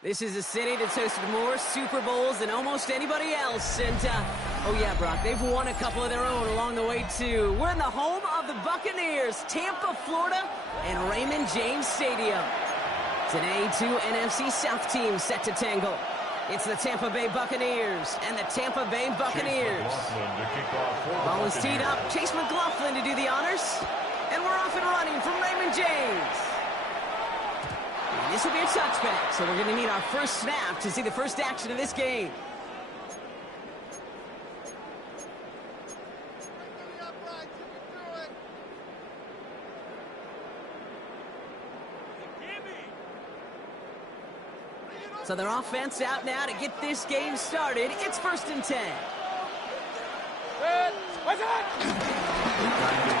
This is a city that's hosted more Super Bowls than almost anybody else. And, oh yeah, Brock, they've won a couple of their own along the way, too. We're in the home of the Buccaneers, Tampa, Florida, and Raymond James Stadium. Today, two NFC South teams set to tangle. It's the Tampa Bay Buccaneers and the Tampa Bay Buccaneers. Ball is teed up. Chase McLaughlin to do the honors. And we're off and running from Raymond James. And this will be a touchback, so we're going to need our first snap to see the first action of this game. So their offense out now to get this game started. It's 1st and 10.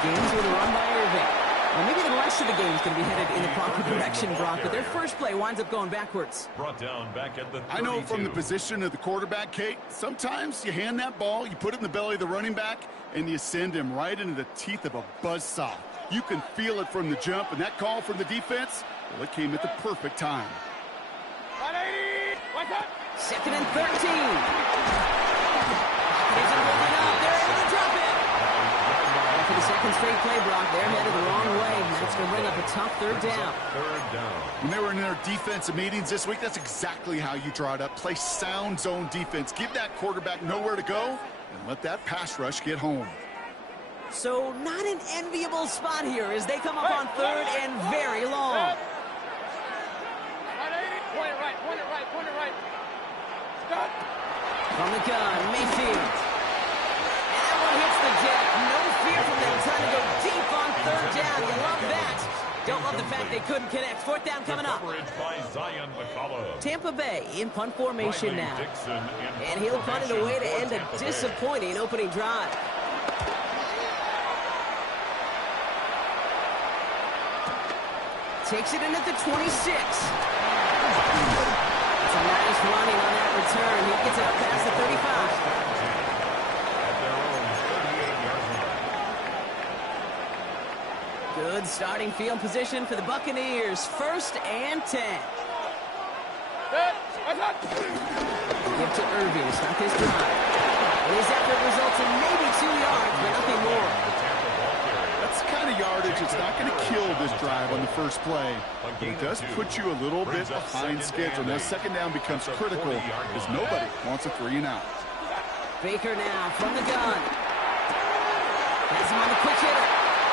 Games with a run by Irving. Well, maybe the rest of the game is going to be headed in the proper direction, Brock, but their first play winds up going backwards. Brought down back at the 32. I know from the position of the quarterback, Kate, sometimes you hand that ball, you put it in the belly of the running back, and you send him right into the teeth of a buzzsaw. You can feel it from the jump, and that call from the defense, well, it came at the perfect time. 2nd and 13. Isn't holding up. They're able to drop it. After the second straight play, Brock, they're headed the wrong way. That's going to bring up a tough third down. When they were in their defensive meetings this week, that's exactly how you draw it up. Play sound zone defense. Give that quarterback nowhere to go, and let that pass rush get home. So not an enviable spot here as they come up on 3rd and very long. From the gun, Mayfield. And that one hits the deck. No fear from them trying to go deep on 3rd down. You love that. Don't love the fact they couldn't connect. 4th down coming up. Tampa Bay in punt formation now. And he'll punt it away to end a disappointing opening drive. Takes it in at the 26. It's a nice running on that return. He gets it up past the 35. Good starting field position for the Buccaneers. 1st and 10. Give to Irving to start this drive. And his effort results in maybe 2 yards, but nothing more. That's the kind of yardage that's not going to kill this drive on the first play, but it does put you a little bit behind schedule. Now 2nd down becomes critical because nobody wants a 3 and out. Baker now from the gun. Has him on the quick hitter.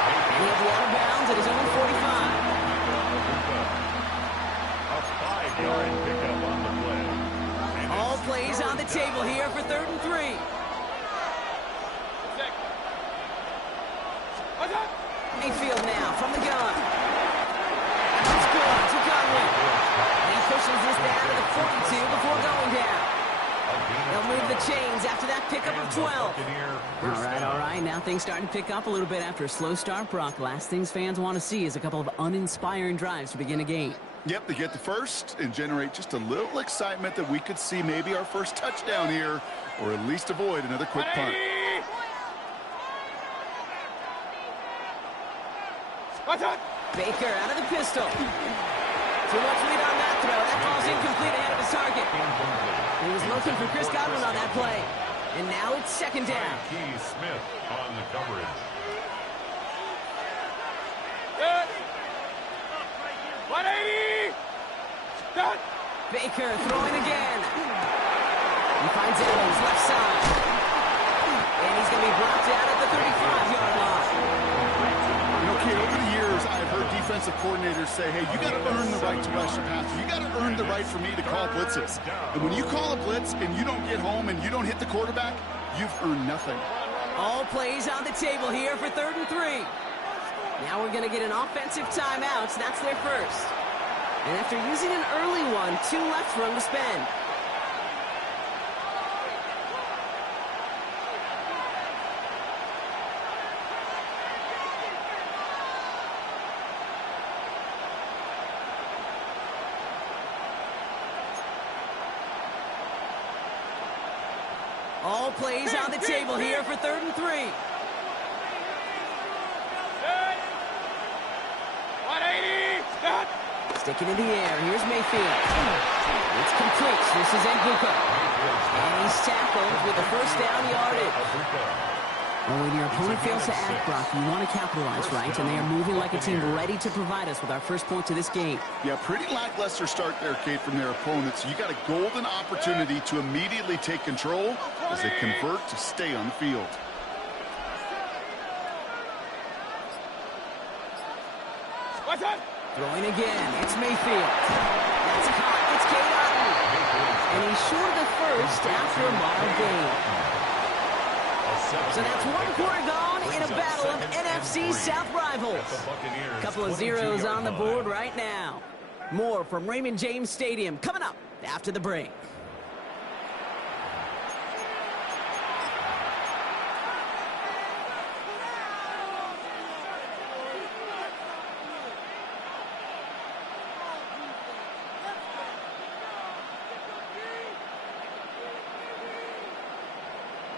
And he'll be out of bounds at his own 45. A 5-yard pickup on the play. All plays on the table here for 3rd and 3. Mayfield now from the gun. He's good to Godwin. And he pushes this down to the 42 before going down. They'll move the chains after that pickup of 12. All right. Now things starting to pick up a little bit after a slow start, Brock. Last things fans want to see is a couple of uninspiring drives to begin a game. Yep, they get the first and generate just a little excitement that we could see maybe our first touchdown here, or at least avoid another quick punt. Baker out of the pistol. Too much lead on that throw. That ball's incomplete ahead of his target. He was looking for Chris Godwin on that play. And now it's 2nd down. Keith Smith on the coverage. Baker throwing again. He finds Evans left side. And he's going to be brought down at the 35-yard line. Over the years, I've heard defensive coordinators say, hey, you got to earn the right to rush the passer. You got to earn the right for me to call blitzes. And when you call a blitz and you don't get home and you don't hit the quarterback, you've earned nothing. All plays on the table here for 3rd and 3. Now we're going to get an offensive timeout. So that's their first. And after using an early one, 2 left for him to spend. All plays on the table here for 3rd and 3. 180. Sticking in the air. Here's Mayfield. It's complete. This is Nbuka. And he's tackled with the first down yardage. Well, when your opponent fails to act, Brock, you want to capitalize, right? And they are moving like a team ready to provide us with our first point to this game. Yeah, pretty lackluster start there, Kate, from their opponents. You got a golden opportunity to immediately take control as they convert to stay on the field. Throwing again. It's Mayfield. That's caught. It's Kate Otten. And he's short of the first after a mild gain. So that's one quarter gone in a battle of NFC South rivals. A couple of zeros on the board right now. More from Raymond James Stadium coming up after the break.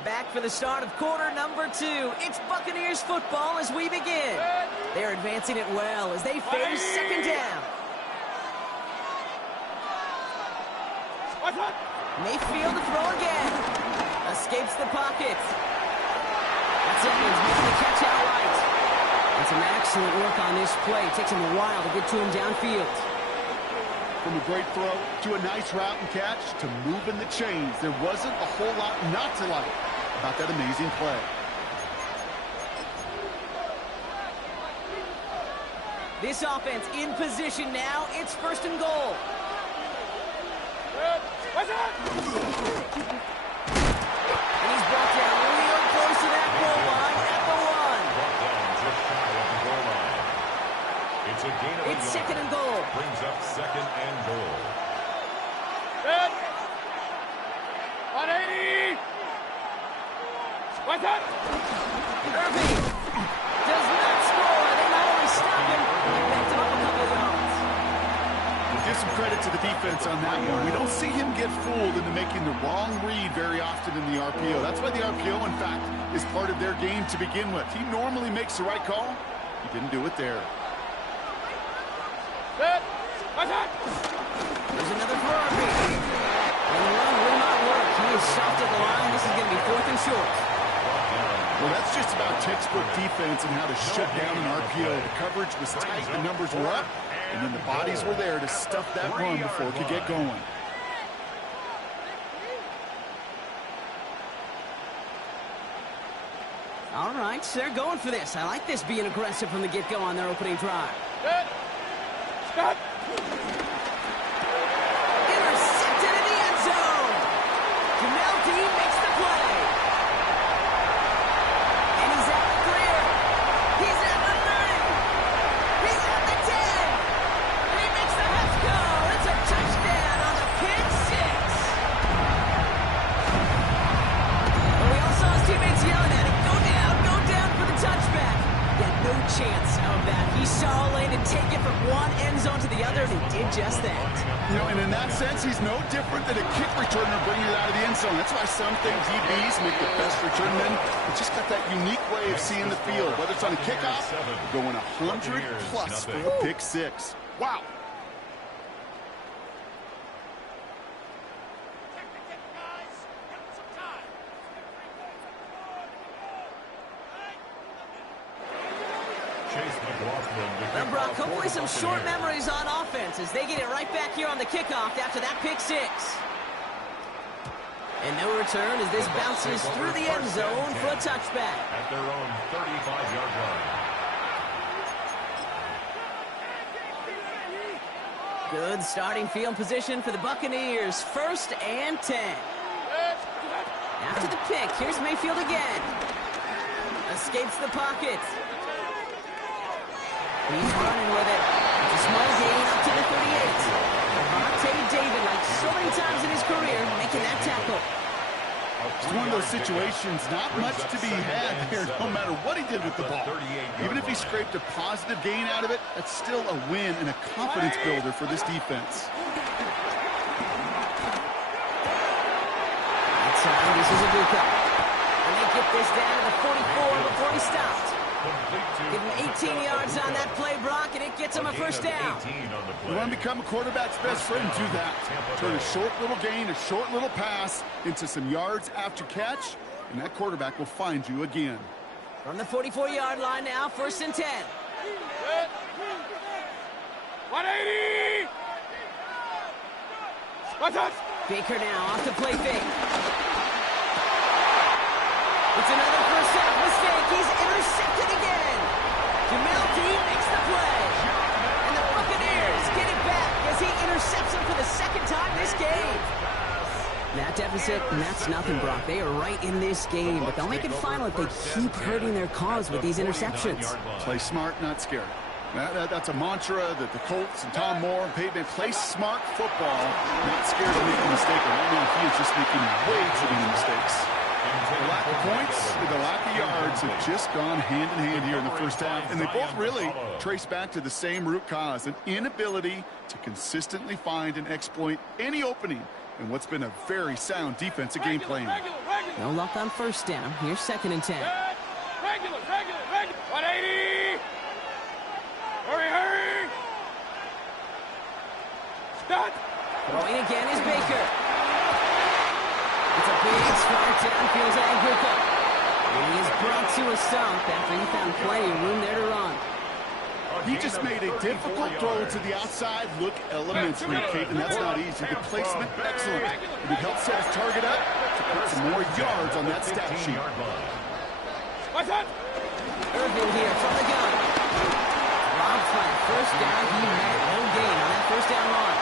Back for the start of quarter number 2. It's Buccaneers football as we begin. They're advancing it well as they face second down. Mayfield to throw again. Escapes the pocket. That's Edmonds making the catch outright. And some excellent work on this play. Takes him a while to get to him downfield. From a great throw to a nice route and catch to moving the chains. There wasn't a whole lot not to like about that amazing play. This offense in position now. It's first and goal. And he's brought down real close to that goal line at the 1. It's a gain of It's second and goal. Brings up second and goal. 180. What's up? Irving does not score. They not only stop him, they backed him up a couple of yards. We'll give some credit to the defense on that one. We don't see him get fooled into making the wrong read very often in the RPO. That's why the RPO, in fact, is part of their game to begin with. He normally makes the right call. He didn't do it there. What's up? There's another for Irving. And the run will not work. He is soft at the line. This is going to be fourth and short. Well, that's just about textbook defense and how to shut down an RPO. The coverage was tight, the numbers were up, and then the bodies were there to stuff that run before it could get going. All right, so they're going for this. I like this being aggressive from the get-go on their opening drive. Stop. Intercepted in the end zone. Jamel Dean makes the play. And he's at the clear. He's at the 30. He's at the 10. And he makes the half go. It's a touchdown on the pick six. Well, we all saw his teammates yelling at him. Go down for the touchback. He had no chance of that. He saw a lane to take it from one end zone to the other, and he did just that. You know, and in that sense, he's no different than a kick returner bringing it out of the end zone. That's why some think DBs make the best return men. They just got that unique way of seeing the field. Whether it's on a kickoff, going 100 plus for a pick six. Wow. Well, Brock, hopefully some short memories on offense as they get it right back here on the kickoff after that pick six. And no return as this bounces through the end zone for a touchback. At their own 35-yard line. Good starting field position for the Buccaneers. First and 10. After the pick, here's Mayfield again. Escapes the pocket. He's running with it. It's a small gain up to the 38. Devontae David, like so many times in his career, making that tackle. It's one of those situations, not much to be had there, no matter what he did with the ball. Even if he scraped a positive gain out of it, that's still a win and a confidence builder for this defense. Outside, this is Nbuka. And they get this down to the 44 before he stopped. Give him 18 yards on that play, Brock, and it gets him a first down. You want to become a quarterback's best friend, do that. Turn a short little gain, a short little pass into some yards after catch, and that quarterback will find you again. From the 44-yard line now, 1st and 10. 180! What's that? Baker now off the play fake. It's another first down mistake. He's intercepted again. Jamel D makes the play. And the Buccaneers get it back as he intercepts him for the 2nd time this game. That deficit, and that's nothing, Brock. They are right in this game, but they'll make it final if they keep hurting their cause with these interceptions. Play smart, not scared. That's a mantra that the Colts and Tom Moore and Peyton play smart football, not scared to make a mistake. And right now, he is just making way too many mistakes. The lack of points and the lack of yards have just gone hand in hand here in the first half, and they both really trace back to the same root cause, an inability to consistently find and exploit any opening in what's been a very sound defensive game plan. No luck on 1st down. Here's 2nd and 10. Regular. 180! Hurry! Stop! Throwing again is Baker. It's a big start downfield to Agrica. And he is brought to a stop after he found plenty of room there to run. He just made a difficult throw to the outside look elementary, Kate, and that's not easy. The placement, excellent. And it helps set his target up to put some more yards on that stat sheet. What's that? Irvin here from the gun. Rob Flat, 1st down, he met it. No gain on that 1st down line.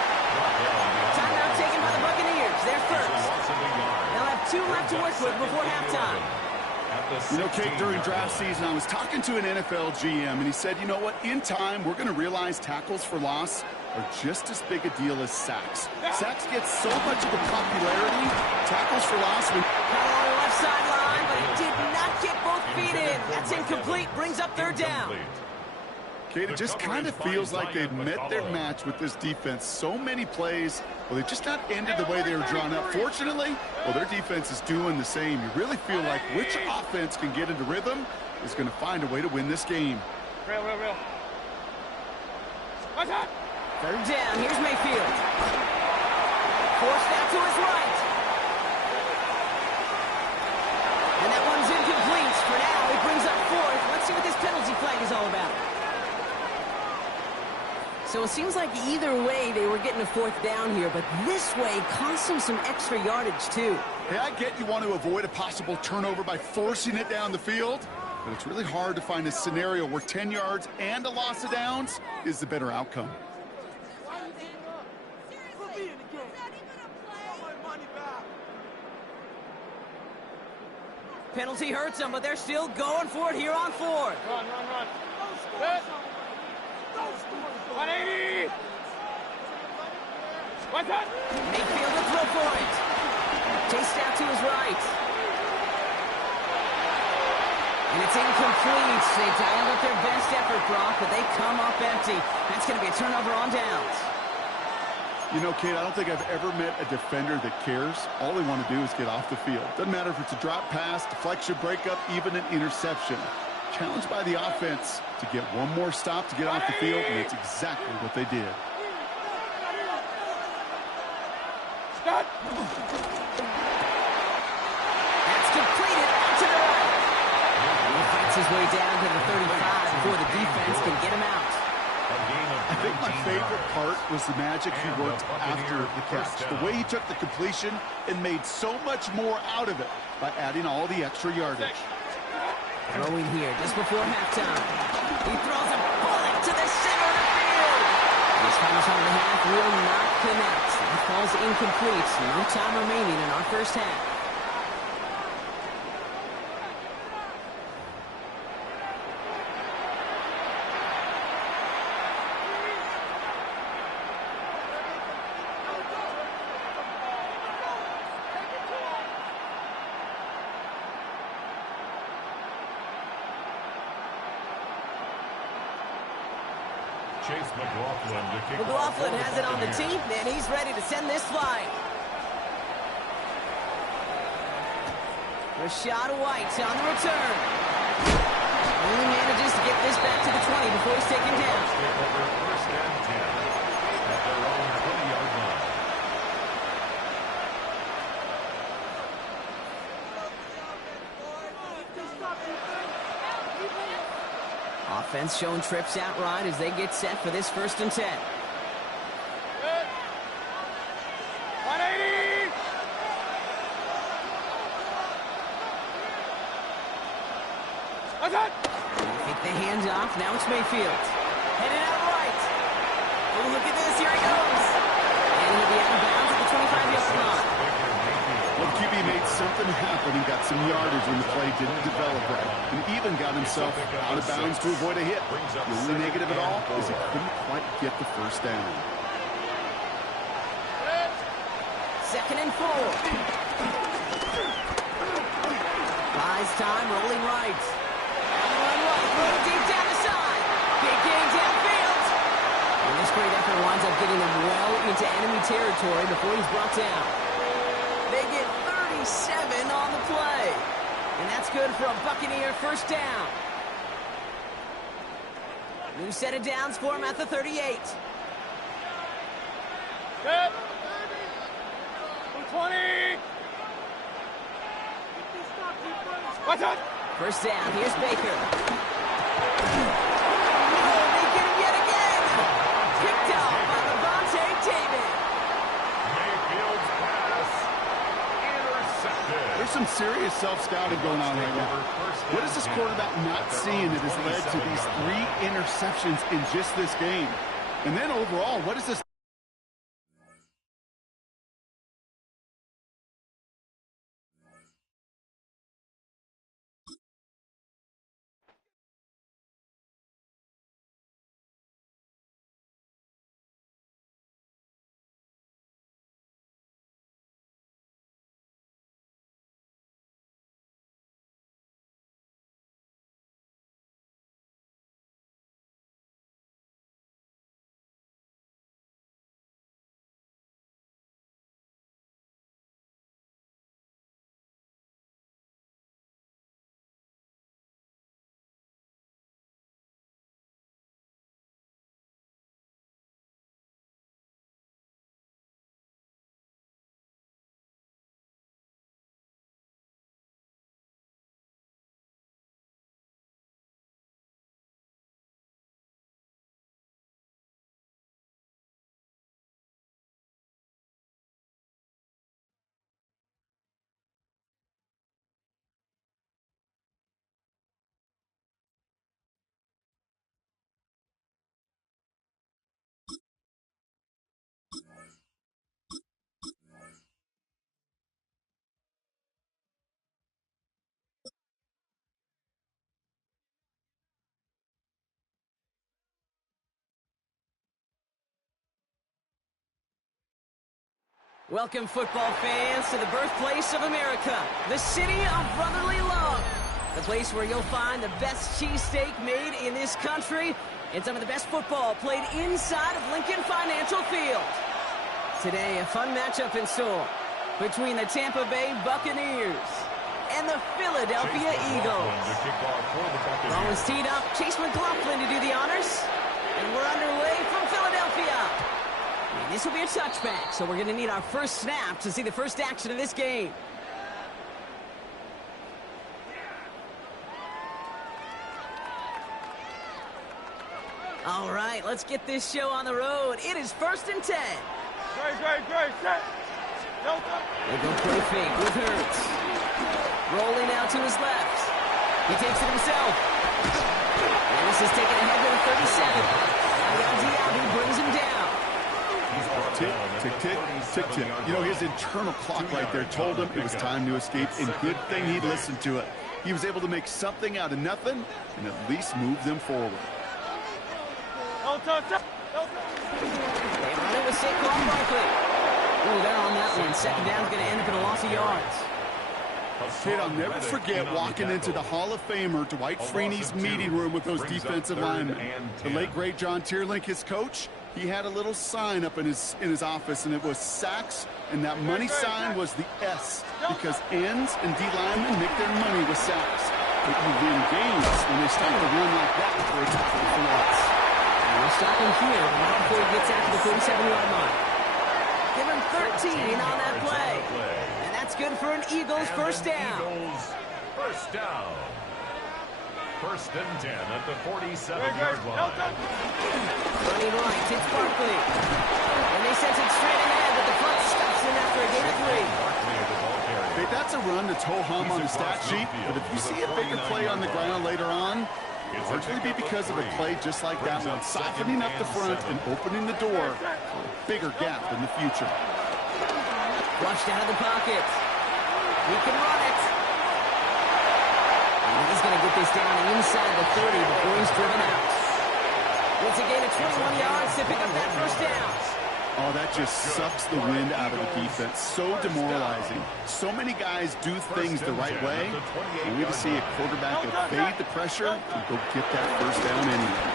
Timeout taken by the Buccaneers. They're first. They'll have 2 left to work with before halftime. You know, Kate, during draft season, I was talking to an NFL GM, and he said, you know what, in time, we're going to realize tackles for loss are just as big a deal as sacks. Sacks get so much of the popularity. Tackles for loss. Got along the left sideline, but he did not get both feet in. That's incomplete. Brings up 3rd down. Kate, it just kind of feels like they've met their match with this defense. So many plays, well, they've just not ended the way they were drawn up. Fortunately, well, their defense is doing the same. You really feel like which offense can get into rhythm is going to find a way to win this game. Real. What's that? 3rd down. Here's Mayfield. Forced out to his right. And that one's incomplete. For now, he brings up 4th. Let's see what this penalty flag is all about. So it seems like either way they were getting a 4th down here, but this way cost them some extra yardage too. Hey, I get you want to avoid a possible turnover by forcing it down the field, but it's really hard to find a scenario where 10 yards and a loss of downs is the better outcome. Penalty hurts them, but they're still going for it here on 4th. Run. 180! What's that? Mayfield will throw for it. Chased out to his right. And it's incomplete. They dialed up their best effort, Brock, but they come up empty. That's going to be a turnover on downs. You know, Kate, I don't think I've ever met a defender that cares. All they want to do is get off the field. Doesn't matter if it's a drop pass, deflection, breakup, even an interception. Challenged by the offense to get one more stop to get off the field, and it's exactly what they did. Stop! That's completed out to the right. He fights his way down to the 35 before the defense can get him out. I think my favorite part was the magic he worked after the catch. The way he took the completion and made so much more out of it by adding all the extra yardage. Throwing here just before halftime. He throws a bullet to the center of the field. This final shot of the half will not connect. It falls incomplete. No time remaining in our first half. McLaughlin has it on the tee, and he's ready to send this flying. Rashad White on the return. Only manages to get this back to the 20 before he's taken down. First and 10 at their own 20-yard line. Offense showing trips out right as they get set for this 1st and 10. 180. What's that? Take the hands off. Now it's Mayfield. Headed out right. Oh, look at this. Here he goes. And he'll be out of bounds at the 25-yard line. Well, QB made something happen and got some yardage when the play didn't develop right. And even got himself out of bounds to avoid a hit. The only negative at all is he couldn't quite get the first down. 2nd and 4. Buys time, rolling right. Run right, throw deep down the side. Big gain downfield. And this great effort winds up getting him well into enemy territory before he's brought down. They get 37 on the play. And that's good for a Buccaneer 1st down. New set of downs for him at the 38. Good. 20. What's that? 1st down, here's Baker. Oh, they get him yet again! Picked off by Levante David. Mayfield's pass intercepted. There's some serious self-scouting going on right now. What is this quarterback not seeing that has led to these 3 interceptions in just this game? And then overall, what is this? Welcome, football fans, to the birthplace of America, the city of brotherly love. The place where you'll find the best cheesesteak made in this country and some of the best football played inside of Lincoln Financial Field. Today, a fun matchup in store between the Tampa Bay Buccaneers and the Philadelphia Eagles. Ball is teed up. Chase McLaughlin to do the honors. And we're underway from Philadelphia. And this will be a touchback, so we're going to need our first snap to see the first action of this game. All right, let's get this show on the road. It is 1st and 10. Great, set. They go play fake with Hurts. Rolling out to his left. He takes it himself. And this is taken ahead to the 37. He brings him down. Tick, tick, tick, tick, tick. You know, his internal clock right there told him it was time to escape, and good thing he listened to it. He was able to make something out of nothing and at least move them forward. They run it with Saquon Barkley. Ooh, they're on that one. 2nd down's going to end up in a loss of yards. Kid, I'll never forget walking into the Hall of Famer Dwight Freeney's meeting room with those defensive linemen. The late, great John Tierlink, his coach, he had a little sign up in his office, and it was sacks, and that money sign was the S, because ends and D linemen make their money with sacks. But you win games when they start to run like that for a touchdown for once. And we'll stop him here right before he gets out to the 47-yard line. Give him 13 on that play. And that's good for an Eagles first down. Eagles first down. First and 10 at the 47-yard line. Running right, it's Barkley. And they sent it straight ahead, but the front stops him after a gain of 3. Hey, that's a run that's ho-hum on the stat sheet, but if you see a bigger play on the ground later on, it'll largely be because of a play just like that one, softening up the front and opening the door for a bigger gap in the future. Flushed out of the pocket. He can run it. And he's going to get this down inside the 30 before he's driven out. It's a gain of 21 yards to pick up that first down. Oh, that just sucks the wind out of the defense. So demoralizing. So many guys do things the right way, only to see a quarterback evade the pressure and go get that first down anyway.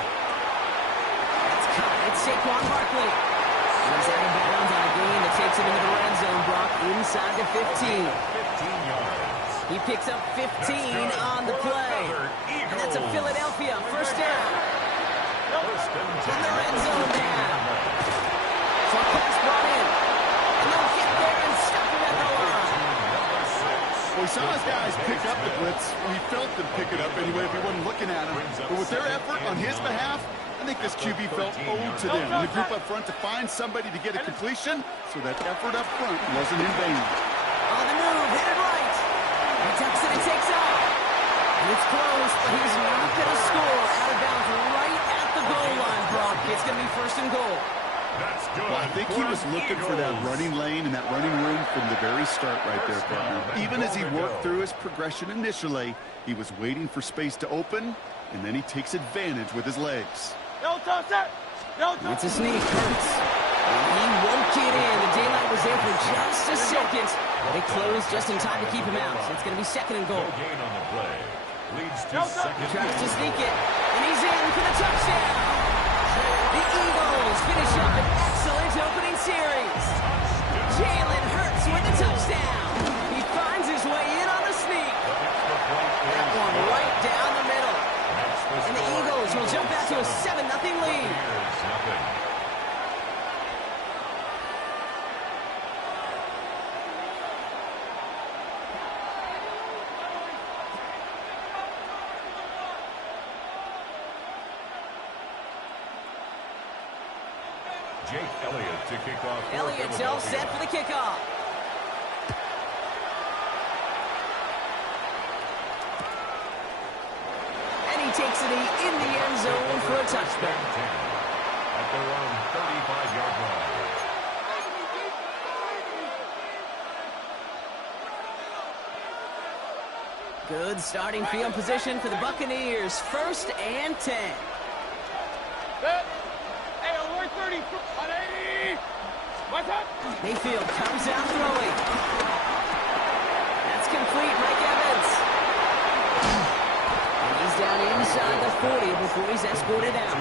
That's caught. It's Saquon Barkley. He's out of bounds on a gain that takes him into the red zone, Brock, inside the 15. 15 yards. He picks up 15 on the play. And that's a Philadelphia first down. First and 10. In the red zone now. So a pass brought in. And they'll get there and stop him at the line. Well, we saw his guys pick up the blitz. We felt them pick it up anyway if he wasn't looking at him. But with their effort on his behalf, I think this QB felt owed to them. And the group up front to find somebody to get a completion, so that effort up front wasn't in vain. On the move, headed right. He tucks it and takes off. And it's close, but he's not going to score. Out of bounds right at the goal line, Brock. It's going to be first and goal. That's good. Well, I think he was looking for that running lane and that running room from the very start right there, partner. Even as he worked through his progression initially, he was waiting for space to open, and then he takes advantage with his legs. It's a sneak. Hurts. He won't get in. The daylight was there for just a second, but it closed just in time to keep him out. So it's going to be second and goal. No gain on the play. Leads to second. Tries to sneak it, and he's in for the touchdown. The Eagles finish up an excellent opening series. Jalen Hurts with the touchdown. He finds his way in on the sneak. That one right down the middle. And the Eagles will jump out to a 7-0 lead. Jake Elliott to kick off. Elliott's all set for the kickoff. And he takes it in the end zone for a touchdown. At their own 35-yard line. Good starting field position for the Buccaneers. First and 10. Mayfield comes out throwing. That's complete, Mike Evans. And he's down inside the 40 before he's escorted out.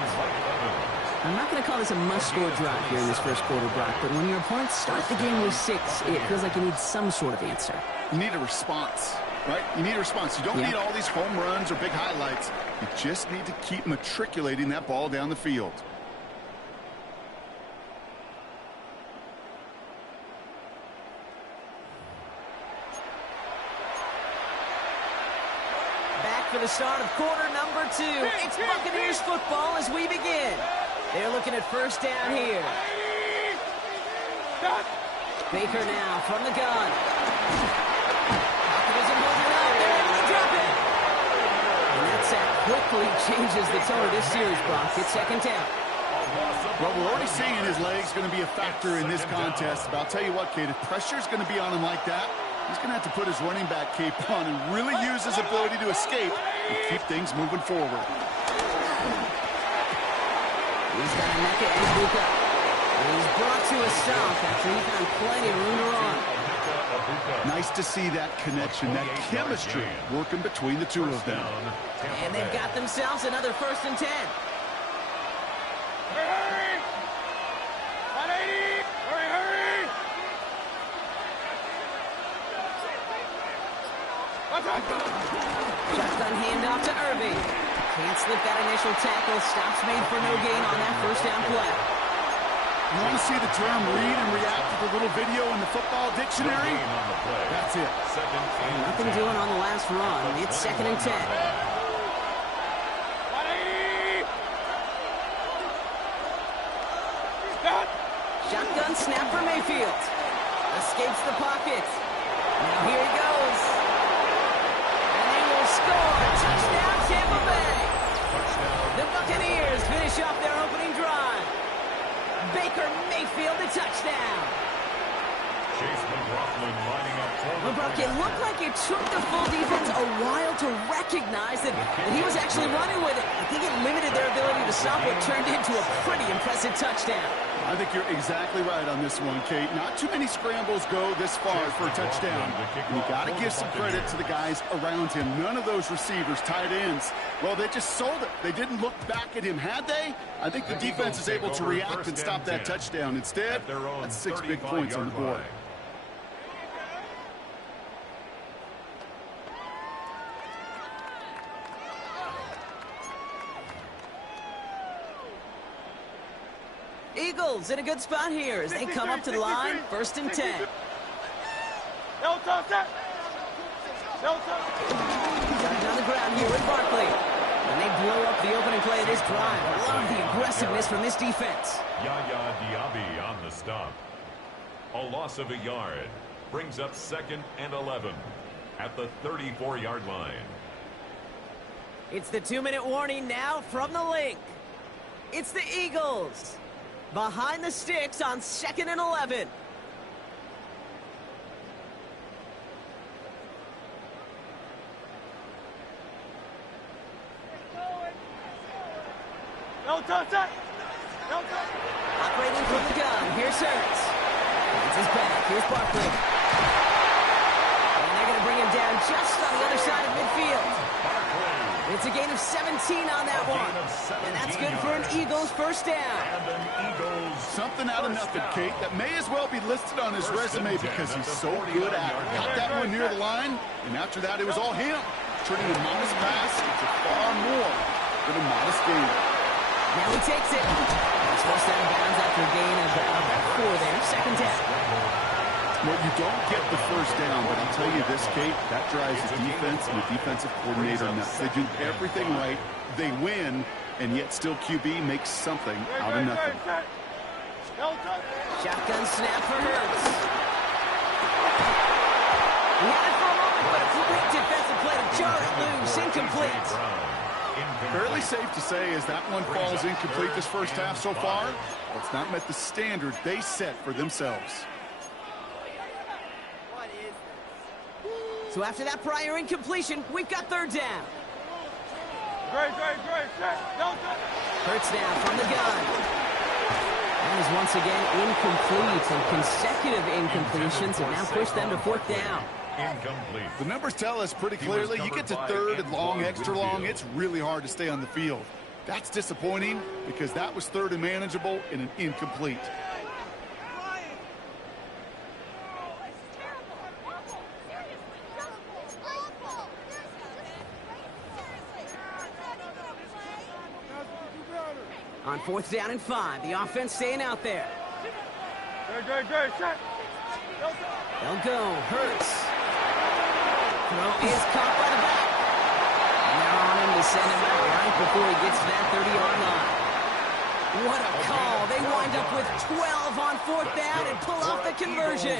I'm not going to call this a must-score drive here in this first quarter, Brock, but when your opponents start the game with 6, it feels like you need some sort of answer. You need a response, right? You need a response. You don't need all these home runs or big highlights. You just need to keep matriculating that ball down the field. For the start of quarter number 2. It's Buccaneers football as we begin. They're looking at first down here. Baker now from the gun. Doesn't hold it up. They're able to drop it. And that sack quickly changes the tone of this series, Brock. It's second down. Well, we're already seeing his legs going to be a factor in this contest. But I'll tell you what, Kate, if pressure's going to be on him like that, he's going to have to put his running back cape on and really use his ability to escape and keep things moving forward. He's got a neck at Ibuka. And he's brought to a stop after he found plenty of room to run. Nice to see that connection, that chemistry working between the two of them. And they've got themselves another first and 10. Shotgun handoff to Irving. Can't slip that initial tackle. Stops made for no gain on that first down play. You want to see the term read and react to the little video in the football dictionary? That's it. Nothing doing on the last run. It's 2nd and 10. Shotgun snap for Mayfield. Escapes the pocket. Now here he goes. And they will score. Touchdown, Tampa Bay. The Buccaneers finish off their opening drive. Baker Mayfield, the touchdown. Chase McLaughlin lining up for Well, Brock, it looked like it took the full defense a while to recognize that he was actually running with it. I think it limited their ability to stop what turned into a pretty impressive touchdown. I think you're exactly right on this one, Kate. Not too many scrambles go this far for a touchdown. And you got to give some credit to the guys around him. None of those receivers, tight ends, well, they just sold it. They didn't look back at him, had they? I think the defense is able to react and stop that touchdown. Instead, that's 6 big points on the board. Eagles in a good spot here as they come up to the line. 1st and 10. No touch that. No touch. Got it on the ground here with Barkley. And they blow up the opening play of this drive. I love the aggressiveness from this defense. Yaya Diaby on the stop. A loss of a yard brings up 2nd and 11 at the 34-yard line. It's the 2-minute warning now from the link. It's the Eagles. Behind the sticks on 2nd and 11. No touch that. No touch. Operating from the gun. Here's Hurts. It's his back. Here's Barkley. And they're going to bring him down just on the other side of midfield. It's a gain of 17 on that one. And that's good for an Eagles first down. Something out of nothing, Kate, that may as well be listed on his resume because he's so good at it. Got that one near the line, and after that, it was all him. Turning a modest pass into far more than a modest gain. Now he takes it. He's forced out of bounds after a gain of about 4 there. 2nd down. Well, you don't get the first down, but I'll tell you this, Kate, that drives the defense and the defensive coordinator nuts. They do everything right, they win, and yet still QB makes something out of nothing. Shotgun snap for Hurts. He had it for a moment, but a complete defensive play to jar it loose. Incomplete. Fairly safe to say as that one falls incomplete this first half so far, it's not met the standard they set for themselves. So after that prior incompletion, we've got 3rd down. Great. No touch. Hurts now from the gun. And is once again incomplete, and consecutive incompletions have now pushed them to 4th down. Incomplete. The numbers tell us pretty clearly, you get to 3rd and long, extra long, it's really hard to stay on the field. That's disappointing because that was 3rd and manageable and an incomplete. On 4th down and 5, the offense staying out there. Great. Shot. No touch. They'll go. Hurts. Throw is caught by the back. And they're on him to send him out right before he gets to that 30-yard line. What a call. They wind up with 12 on 4th down and pull off the conversion.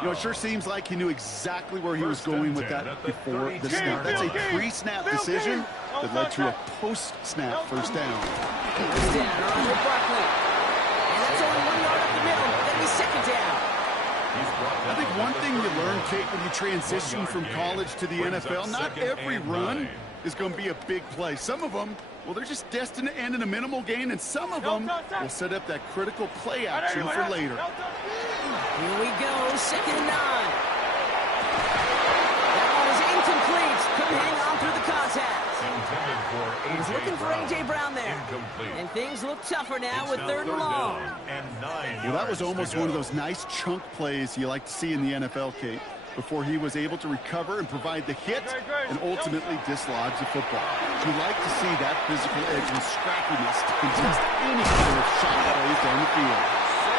You know, it sure seems like he knew exactly where he was going with that before the snap. That's a pre-snap decision that led to a post-snap first down. First down, on with Barkley. And that's only 1 yard up the middle. That'll be 2nd down. I think one thing you learn, Kate, when you transition from college to the NFL, not every run is going to be a big play. Some of them, well, they're just destined to end in a minimal gain, and some of them will set up that critical play action for later. Here we go, 2nd and 9. That one was incomplete. Couldn't hang on through the contact. He was looking for A.J. Brown there. And things look tougher now with 3rd and long. Well, that was almost one of those nice chunk plays you like to see in the NFL, Kate. before he was able to recover and provide the hit and ultimately dislodge the football. You like to see that physical edge and scrappiness to contest any kind of shot plays down the field.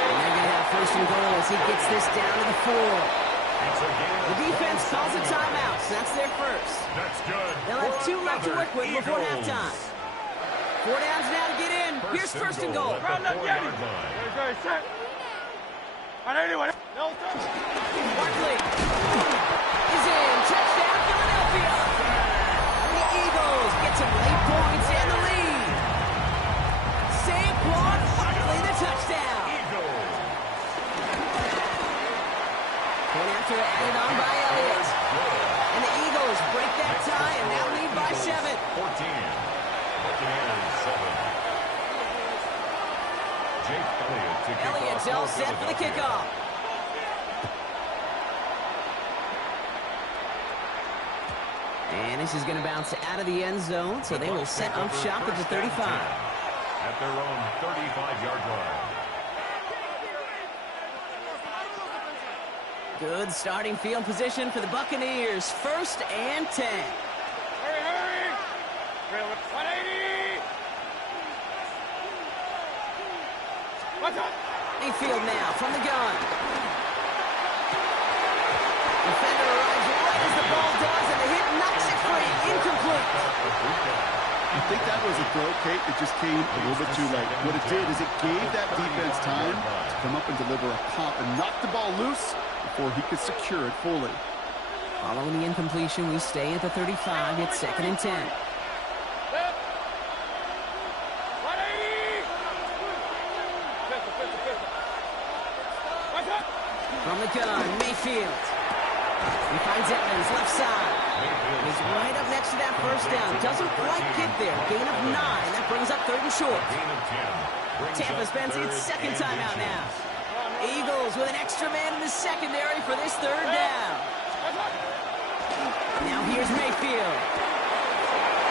And they're going to have first and goal as he gets this down to the 4. The defense calls a timeout, so that's their first. That's good. They'll have 2 left to work with before halftime. 4 downs now to get in. Here's first and goal. Round up, get it. Good, set. On anyone. No, sir. Barkley is in. Touchdown, Philadelphia. The Eagles get some late points and the lead. Saquon Barkley, the touchdown. Point after added on by Elliott. And the Eagles break that tie and now lead by 7. 14. Buccaneers 7. Jake Elliott to kick Elliott's off all for set for the kickoff. And this is going to bounce out of the end zone, so they will set up shop at the 35. At their own 35-yard line. Good starting field position for the Buccaneers. First and 10. Hurry, hurry. 180. What's up? Mayfield now from the gun. Defender arrives right as the ball does, and the hit knocks it free. Incomplete. I think that was a throw, Kate, that just came a little bit too late. What it did is it gave that defense time to come up and deliver a pop and knock the ball loose before he could secure it fully. Following the incompletion, we stay at the 35. It's second and 10. 180. What's up? From the gun, Mayfield. He finds Evans, left side. He's right up next to that first down. Doesn't quite get there. Gain of 9. That brings up third and short. Gain of 10. Tampa spends its second timeout now. Eagles with an extra man in the secondary for this third down. Now here's Mayfield.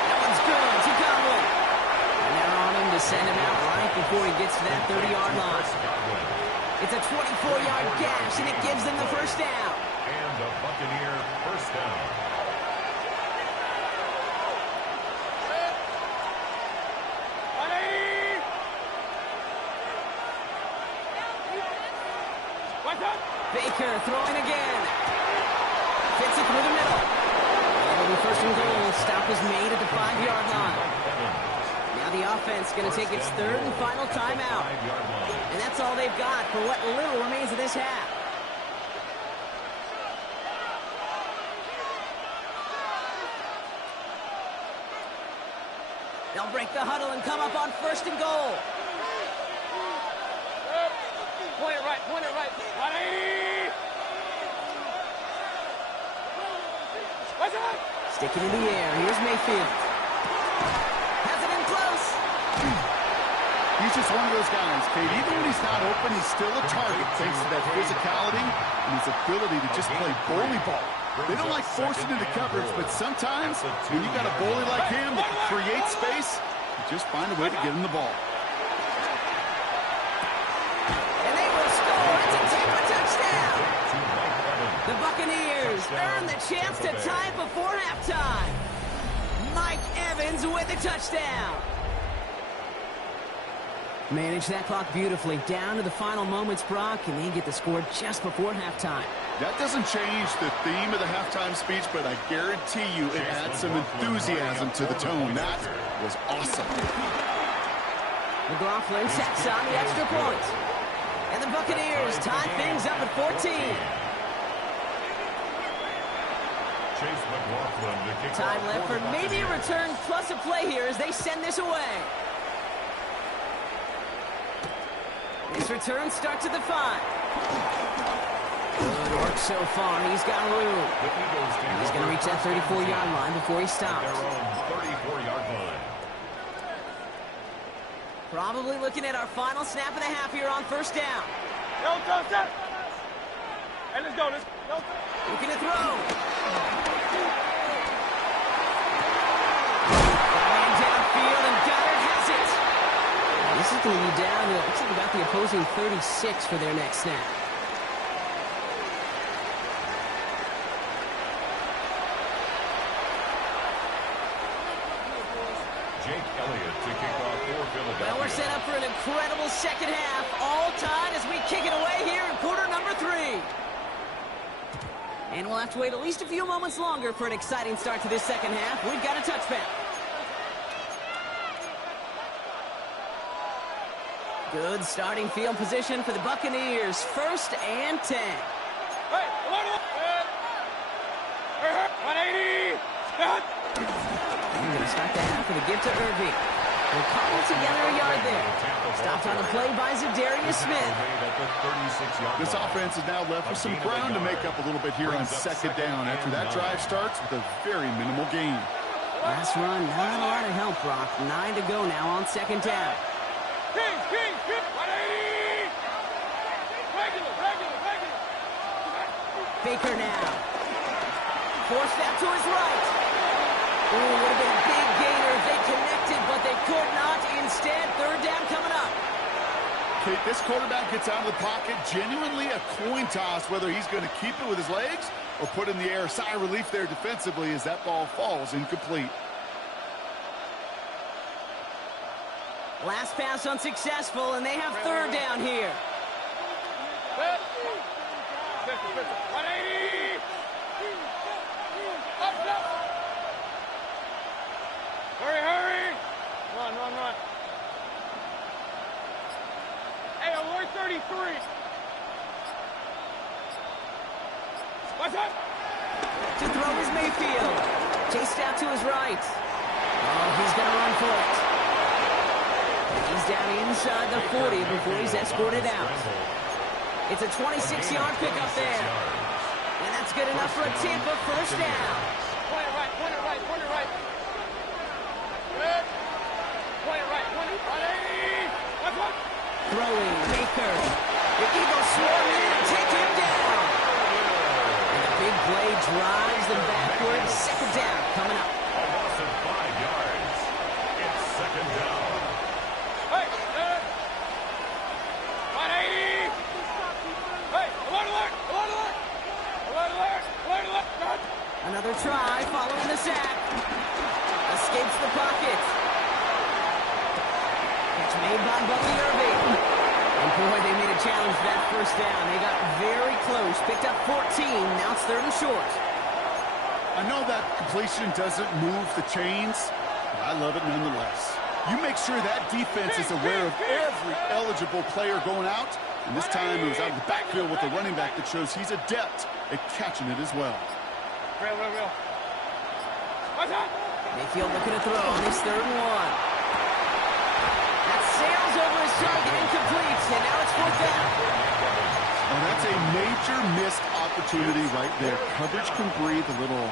That one's good to Godwin. And they're on him to send him out right before he gets to that 30-yard line. It's a 24-yard gash, and it gives them the first down. And the Buccaneer first down. Baker throwing again. Fits it through the middle. And first and goal. Stop is made at the 5-yard line. Now the offense going to take its third and final timeout. And that's all they've got for what little remains of this half. They'll break the huddle and come up on first and goal. Point it right, point it right. 180. What's up? Stick it in the air. Here's Mayfield. Has it in close. He's just one of those guys, Kate. Even when he's not open, he's still a target thanks to that physicality and his ability to just play bully ball. They don't like forcing into coverage, but sometimes when you got a bully like him that can create space, you just find a way to get him the ball. The Buccaneers earn the chance to tie it before halftime. Mike Evans with a touchdown. Manage that clock beautifully. Down to the final moments, Brock, and they get the score just before halftime. That doesn't change the theme of the halftime speech, but I guarantee you it adds some enthusiasm to the tone. That was awesome. McLaughlin sets on the extra point. And the Buccaneers tie things up at 14. Time left for maybe a return plus a play here as they send this away. This return starts at the 5. Good work so far. He's got room. He's going to reach that 34-yard line before he stops. Probably looking at our final snap of the half here on first down. No, go, set. And let's go. Looking to throw. Downfield, and Goddard has it. This is going to be down to, looks like about the opposing 36 for their next snap. Jake Elliott to kick off for Philadelphia. Well, we're set up for an incredible second half. All tied as we kick it away here in quarter number 3. And we'll have to wait at least a few moments longer for an exciting start to this second half. We've got a touchback. Good starting field position for the Buccaneers. 1st and 10. Hey, 180. We're going to start the half with a give to Irving. We'll cobble together a yard there. Stopped on the play by Zadarius Smith. This offense is now left with some ground to make up a little bit here on 2nd down after that drive starts with a very minimal gain. Last run, not a lot of help, Brock. 9 to go now on 2nd down. King, 180. Regular. Baker now. Forced that to his right. Ooh, would have been a big gainer if they connected, but they could not. Instead, 3rd down coming up. Kate, this quarterback gets out of the pocket, genuinely a coin toss whether he's going to keep it with his legs or put in the air. Sigh of relief there defensively as that ball falls incomplete. Last pass unsuccessful, and they have 3rd down here. 180. Up. Hurry. Run. Hey, alert 33. What's up? To throw is Mayfield. Chased out to his right. Oh, he's going to run for it. He's down inside the 40 before he's escorted out. It's a 26-yard pickup there. And that's good enough for a Tampa 1st down. Point it right. Good. Point it right. 180. What's up? Throwing, Baker. The Eagles swarm in and take him down. And the big play drives them backwards. 2nd down coming up. A loss of 5 yards. It's 2nd down. Hey, 180. Hey, alert. Another try following the sack. Escapes the pocket. Catch made by Buddy Irving. And boy, they made a challenge for that 1st down. They got very close. Picked up 14. Now it's 3rd and short. I know that completion doesn't move the chains, but I love it nonetheless. You make sure that defense is aware of every eligible player going out, and this time it was out of the backfield with a running back that shows he's adept at catching it as well. Real. What's up? Mayfield looking to throw on his 3rd and 1. That sails over his target, incomplete, and now it's 4th down. Oh, that's a major missed opportunity right there. Coverage can breathe a little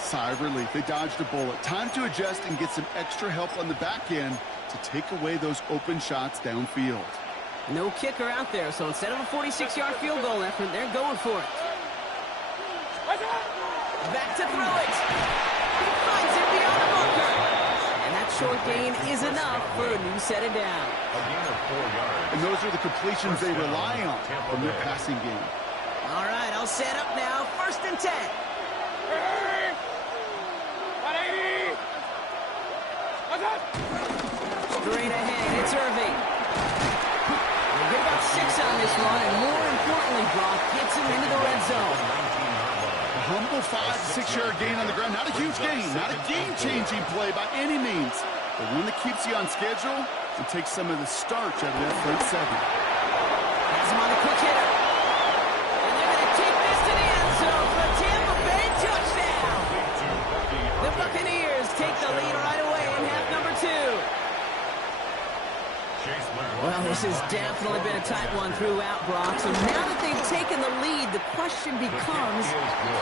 sigh of relief. They dodged a bullet. Time to adjust and get some extra help on the back end to take away those open shots downfield. No kicker out there, so instead of a 46-yard field goal effort, they're going for it. Back to throw it. He finds it beyond the bunker. And that short gain is enough for a new set of down. A gain of 4 yards. And those are the completions they rely on from their passing game. All right, I'll set up now. 1st and 10. 180. What's up? Straight ahead, it's Irving. They get about 6 on this one, and more importantly, Brock gets him into the red zone. A humble 5 to 6 yard gain on the ground. Not a huge gain, not a game-changing play by any means, but one that keeps you on schedule and takes some of the starch out of that front 7. Has him on the quick hitter. And they're going to take this to the end zone for a Tampa Bay touchdown. The Buccaneers take the lead right away in half number 2. Well, this has definitely been a tight one throughout, Brock. So now that they've taken the lead, the question becomes,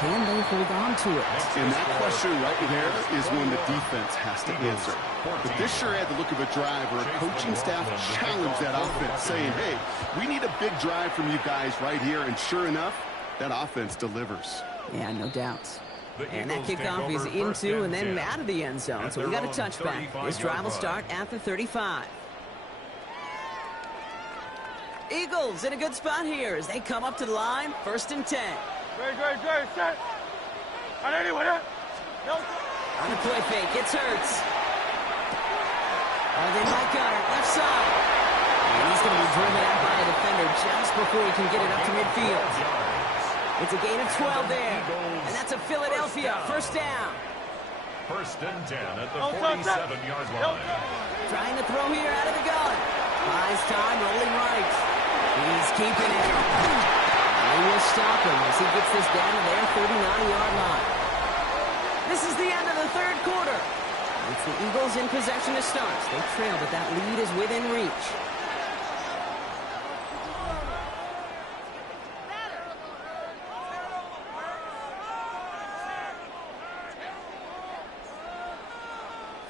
can they hold on to it? And that question right there is one the defense has to answer. But this sure had the look of a drive where a coaching staff challenged that offense, saying, hey, we need a big drive from you guys right here. And sure enough, that offense delivers. Yeah, no doubt. And that kickoff is into and then out of the end zone. So we got a touchback. This drive will start at the 35. Eagles in a good spot here as they come up to the line. 1st and 10. Great, set. On the play fake, it's Hurts. Oh, they might got it. Left side. And he's going to be driven out by a defender just before he can get it up to midfield. It's a gain of 12 there. And that's a Philadelphia first down. First and 10 at the 47-yard line. Trying to throw here out of the gun. Buys time, rolling right. He's keeping it. They will stop him as he gets this down to their 39-yard line. This is the end of the third quarter. It's the Eagles in possession to start. They trail, but that lead is within reach.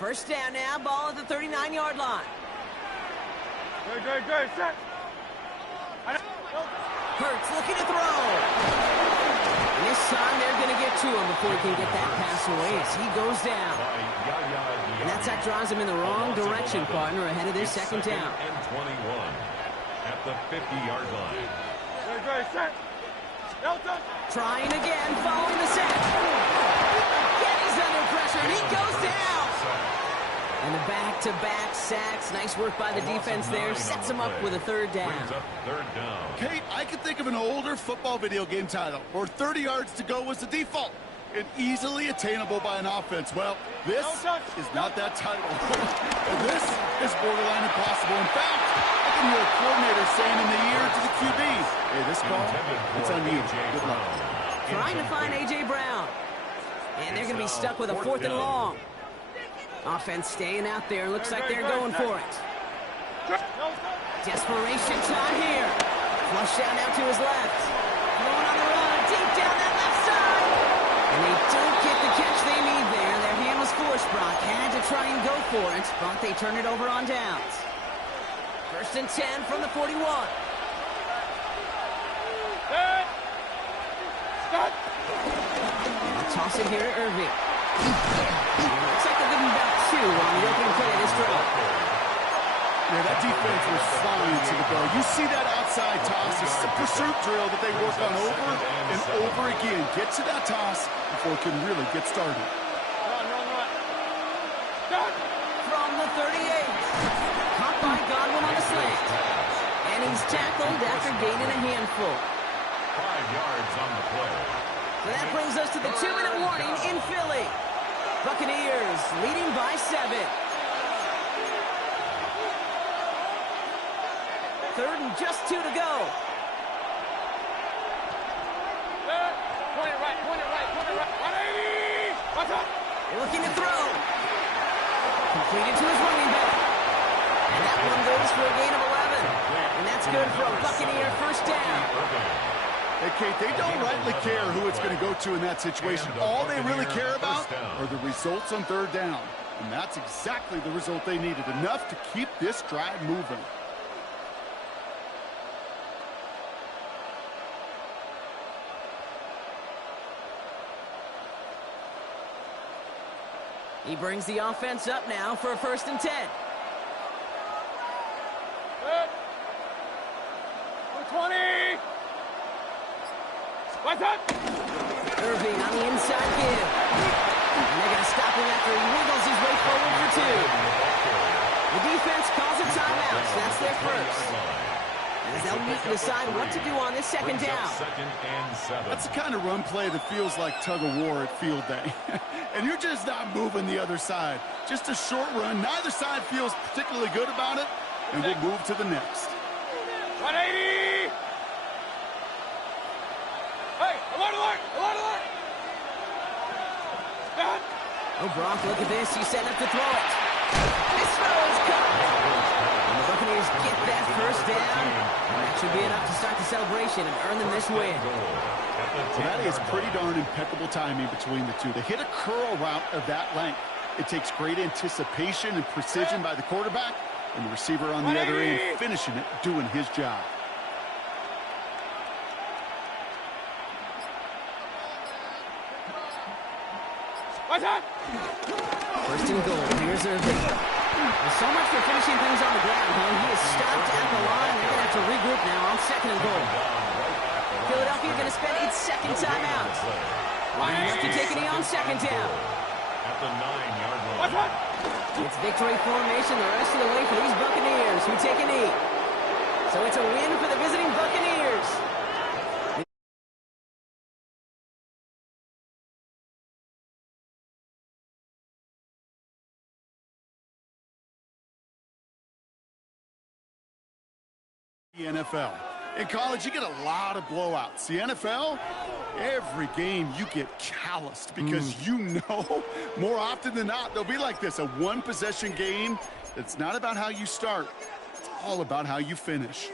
First down now, ball at the 39-yard line. Good, set. Hurts looking to throw. And this time they're going to get to him before he can get that pass away as he goes down. And that sack drives him in the wrong direction, partner, ahead of their second down. And 21 at the 50-yard line. Good, set. Trying again, following the sack. And he's under pressure, and he goes down. And the back-to-back sacks. Nice work by the defense there. Sets him up with a third down. Kate, I can think of an older football video game title where 30 yards to go was the default and easily attainable by an offense. Well, this is not that title. And this is borderline impossible. In fact, I can hear a coordinator saying in the ear to the QBs, hey, this ball, it's on you. Good luck. Trying to find A.J. Brown. And they're going to be stuck with a 4th and long. Offense staying out there. Looks like they're going for it. Desperation time here. Flush down now to his left. Throwing on the run. Deep down that left side. And they don't get the catch they need there. Their hand was forced, Brock. Had to try and go for it, but they turn it over on downs. First and 10 from the 41. Toss it here to Irving. Looks like they're giving back 2 on the opening play of this drive. Yeah, that defense was flying to the ball. You see that outside toss. It's a pursuit drill that they work on over and over again. Get to that toss before it can really get started. From the 38. Caught by Godwin on the slant. And he's tackled after gaining a handful. 5 yards on the play. So that brings us to the 2-minute warning in Philly. Buccaneers leading by 7. Third and just 2 to go. Point it right. 180! What's up? Looking to throw. Completed to his running back. And that one goes for a gain of 11. And that's good for a Buccaneer first down. Hey, Kate, they don't rightly care who it's going to go to in that situation. All they really care about are the results on third down. And that's exactly the result they needed. Enough to keep this drive moving. He brings the offense up now for a first and 10. 20! What's up? Irving on the inside give. And they're going to stop him after he wiggles his way forward for 2. The defense calls a timeout, so that's their first. As they'll meet and decide what to do on this second down. Second and 7. That's the kind of run play that feels like tug-of-war at field day. And you're just not moving the other side. Just a short run. Neither side feels particularly good about it, and we'll move to the next. 180! Hey, alert! Oh, Brock, look at this. He's set up to throw it. This throw is caught. And the Buccaneers get that first down. And that should be enough to start the celebration and earn them this win. Well, that is pretty darn impeccable timing between the two. To hit a curl route of that length, it takes great anticipation and precision by the quarterback, and the receiver on the other end finishing it, doing his job. What's up? First and goal. Here's Irving. There's so much for finishing things on the ground, huh? He is stopped at the line. They're going to have to regroup now on second and goal. Philadelphia going to spend its second timeout. Lining up to take a knee on second down. At the 9-yard line. What's up? It's victory formation the rest of the way for these Buccaneers who take a knee. So it's a win for the visiting Buccaneers. The NFL. In college, you get a lot of blowouts. The NFL, every game you get calloused because you know more often than not they'll be like this, a one-possession game. It's not about how you start. It's all about how you finish.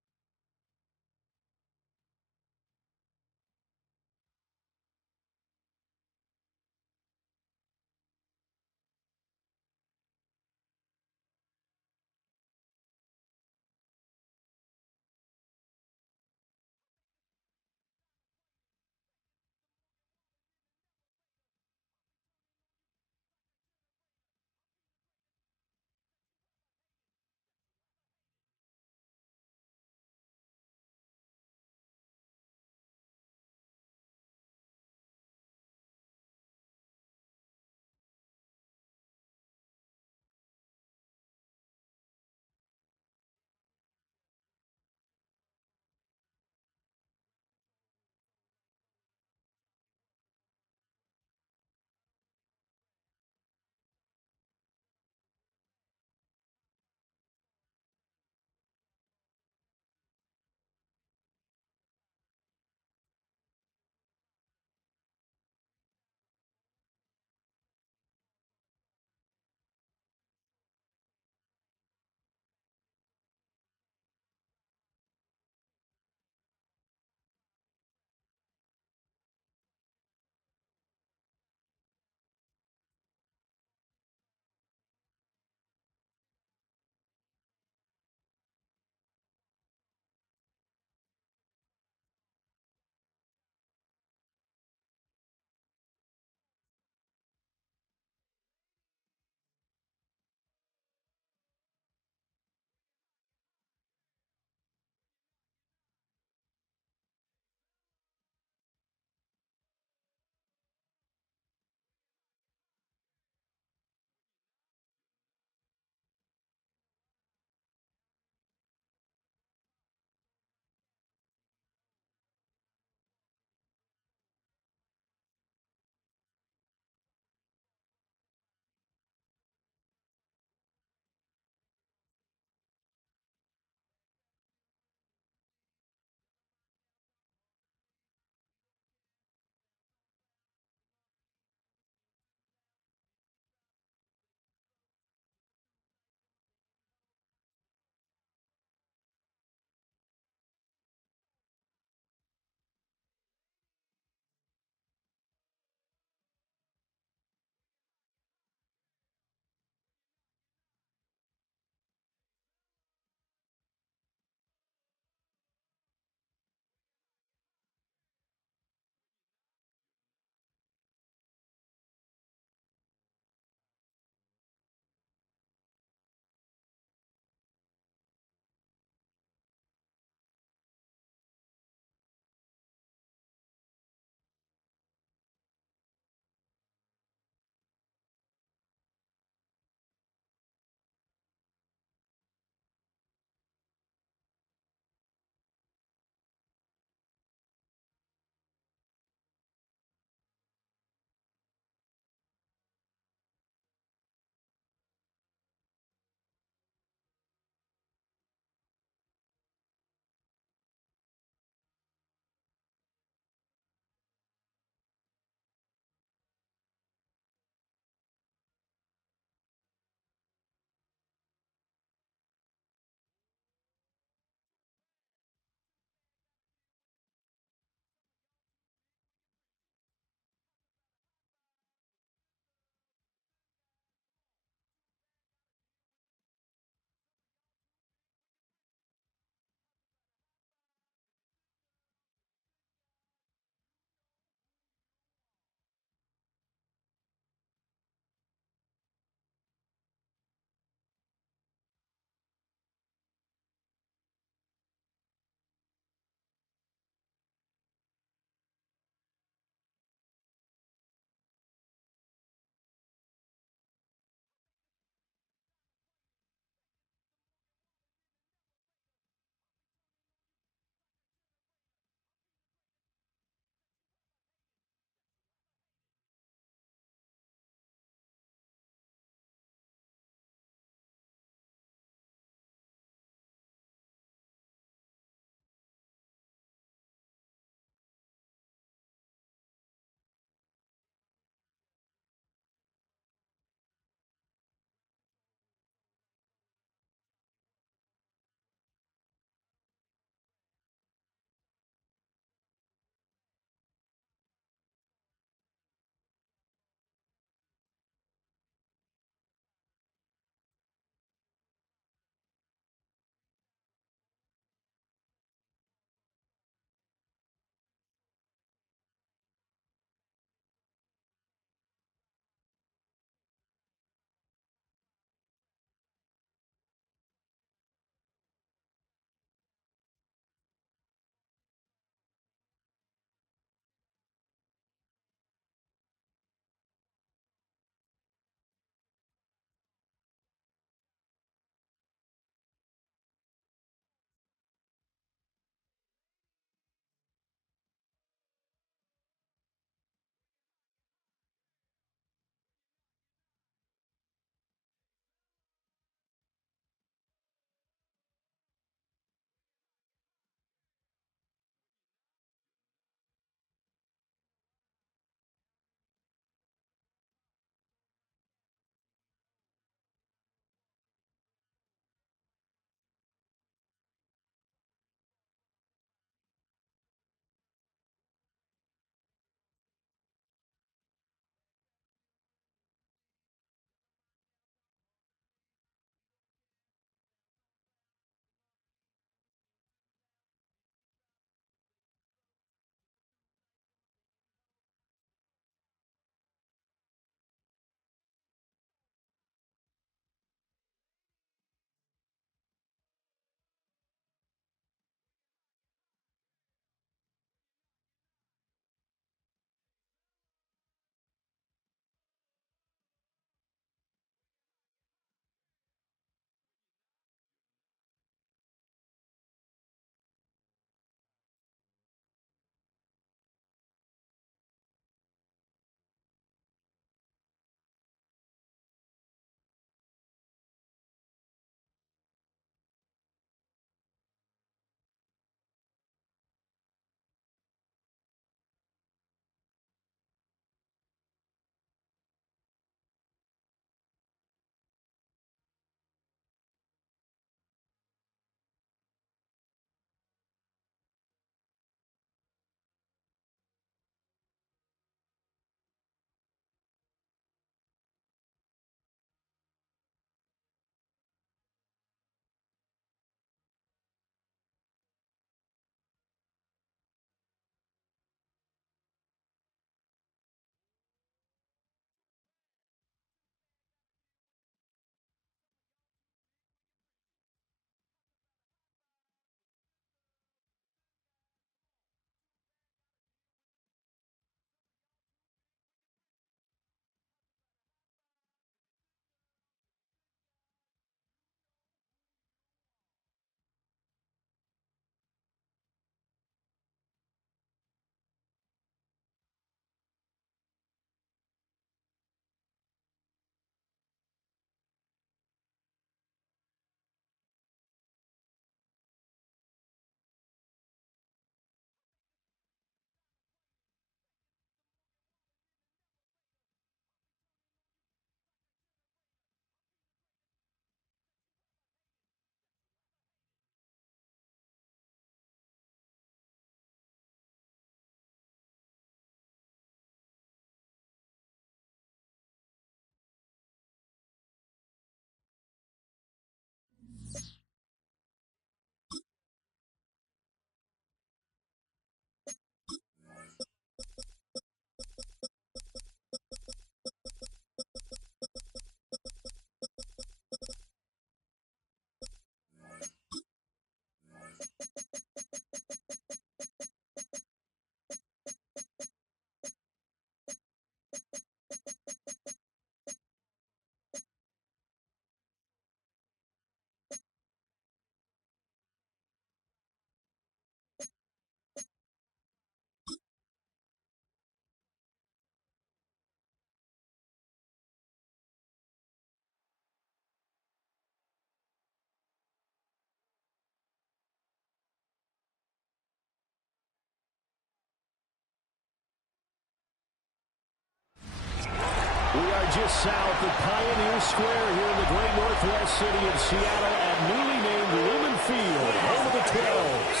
We are just south of Pioneer Square here in the great northwest city of Seattle at newly named Lumen Field, home of the 12s.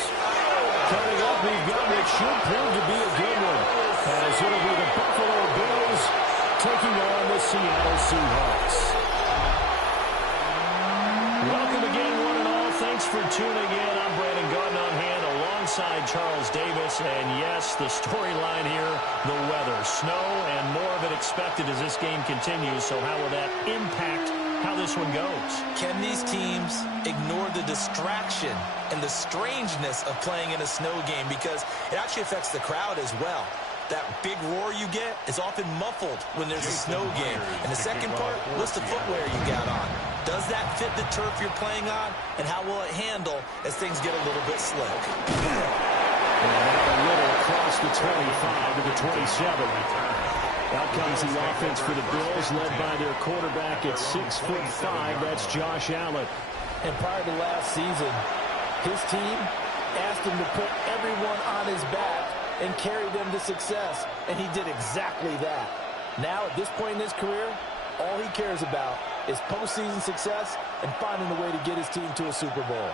Coming up, we've got what should prove to be a good one, as it'll be the Buffalo Bills taking on the Seattle Seahawks. Welcome again, one and all. Thanks for tuning in. I'm Brandon Gordon on hand alongside Charles Davis. And yes, the storyline here, the weather. Snow and more of it expected as this game continues. So how will that impact how this one goes? Can these teams ignore the distraction and the strangeness of playing in a snow game? Because it actually affects the crowd as well. That big roar you get is often muffled when there's a snow game. And the second part, what's the footwear you got on? Does that fit the turf you're playing on? And how will it handle as things get a little bit slick? And a little across the 25 to the 27. Out comes the offense for the Bills, led by their quarterback at 6'5". That's Josh Allen. And prior to last season, his team asked him to put everyone on his back and carry them to success, and he did exactly that. Now, at this point in his career, all he cares about is postseason success and finding a way to get his team to a Super Bowl.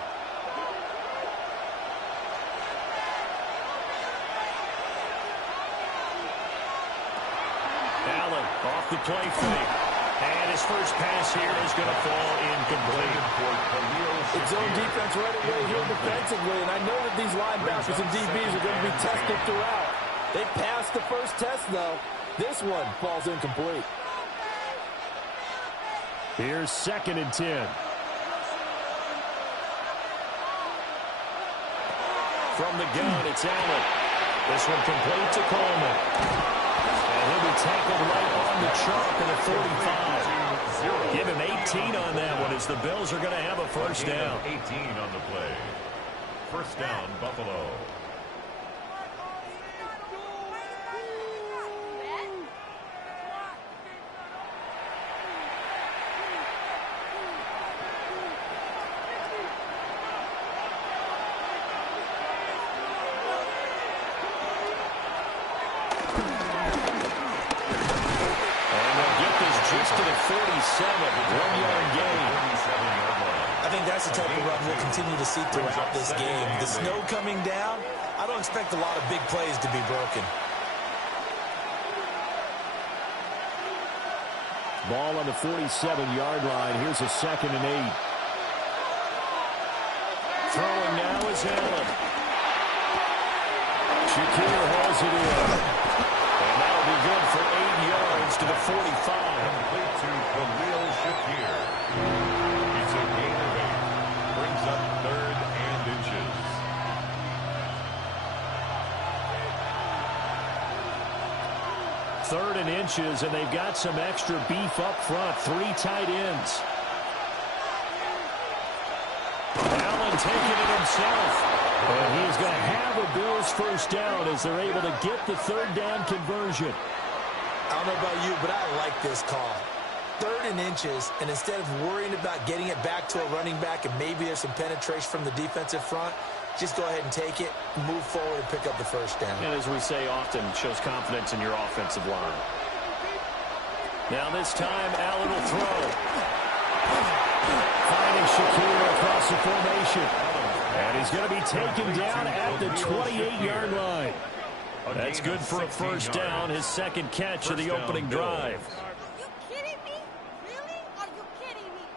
Allen off the play fake. And his first pass here is going to fall incomplete. It's zone defense right away here defensively, and I know that these linebackers and DBs are going to be tested throughout. They passed the first test, though. This one falls incomplete. Here's 2nd and 10. From the gun, it's Allen. This one complete to Coleman. And he'll be tackled right on the chalk at the 45. Give him 18 on that one as the Bills are going to have a first down. 18 on the play. First down, Buffalo. To the 47, 1-yard gain. I think that's the type of run we'll continue to see throughout this game. The snow coming down, I don't expect a lot of big plays to be broken. Ball on the 47-yard line. Here's a 2nd and 8. Throwing now is Allen. Shakir hauls it in. And that'll be good for 8 yards to the 45. Complete to Khalil Shakir. It's a gain of 8. Brings up 3rd and inches. Third and inches, and they've got some extra beef up front. 3 tight ends. Allen taking it himself. And he is going to have a Bills first down as they're able to get the 3rd down conversion. I don't know about you, but I like this call. 3rd and inches, and instead of worrying about getting it back to a running back and maybe there's some penetration from the defensive front, just go ahead and take it, move forward, and pick up the first down. And as we say often, shows confidence in your offensive line. Now this time, Allen will throw. Finding Shakir across the formation. And he's going to be taken down at the 28-yard line. That's good for a first down, his 2nd catch of the opening drive. Are you kidding me? Really? Are you kidding me?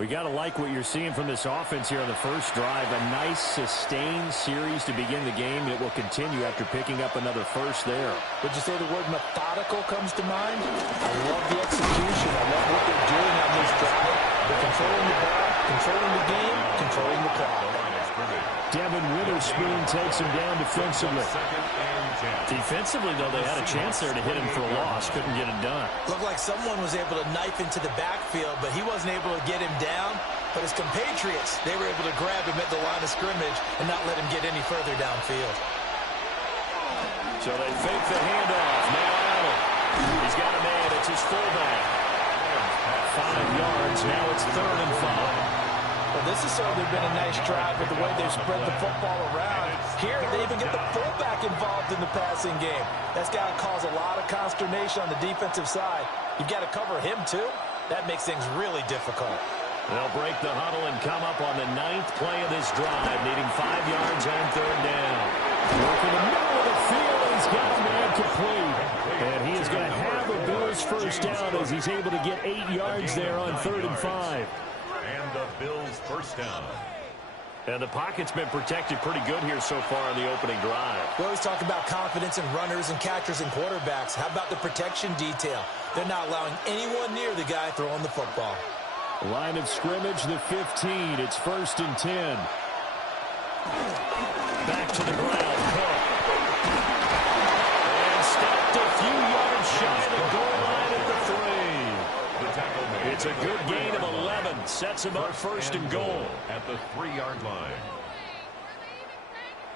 We got to like what you're seeing from this offense here on the first drive. A nice, sustained series to begin the game. It will continue after picking up another first there. Would you say the word methodical comes to mind? I love the execution. I love what they're doing on this drive. They're controlling the ball, controlling the game, controlling the clock. Devin Witherspoon takes him down defensively. Defensively, though, they had a chance there to hit him for a loss. Couldn't get it done. Looked like someone was able to knife into the backfield, but he wasn't able to get him down. But his compatriots, they were able to grab him at the line of scrimmage and not let him get any further downfield. So they fake the handoff. Now Allen. He's got a man. It's his fullback. 5 yards. Now it's 3rd and 5. Well, this has certainly been a nice drive with the way they've spread the football around. Here, they even get the fullback involved in the passing game. That's got to cause a lot of consternation on the defensive side. You've got to cover him, too. That makes things really difficult. They'll break the huddle and come up on the 9th play of this drive, needing 5 yards on 3rd down. Working the middle of the field, and he's got a man complete. And he is going to have a Bills first down as he's able to get 8 yards there on 3rd and 5. And the Bills first down. And the pocket's been protected pretty good here so far on the opening drive. We always talk about confidence in runners and catchers and quarterbacks. How about the protection detail? They're not allowing anyone near the guy throwing the football. Line of scrimmage, the 15. It's 1st and 10. Back to the ground. Cook. And stopped a few yards shy of the goal line at the 3. The tackle made. It's a good gain of 11. Sets him up 1st and goal. At the 3-yard line.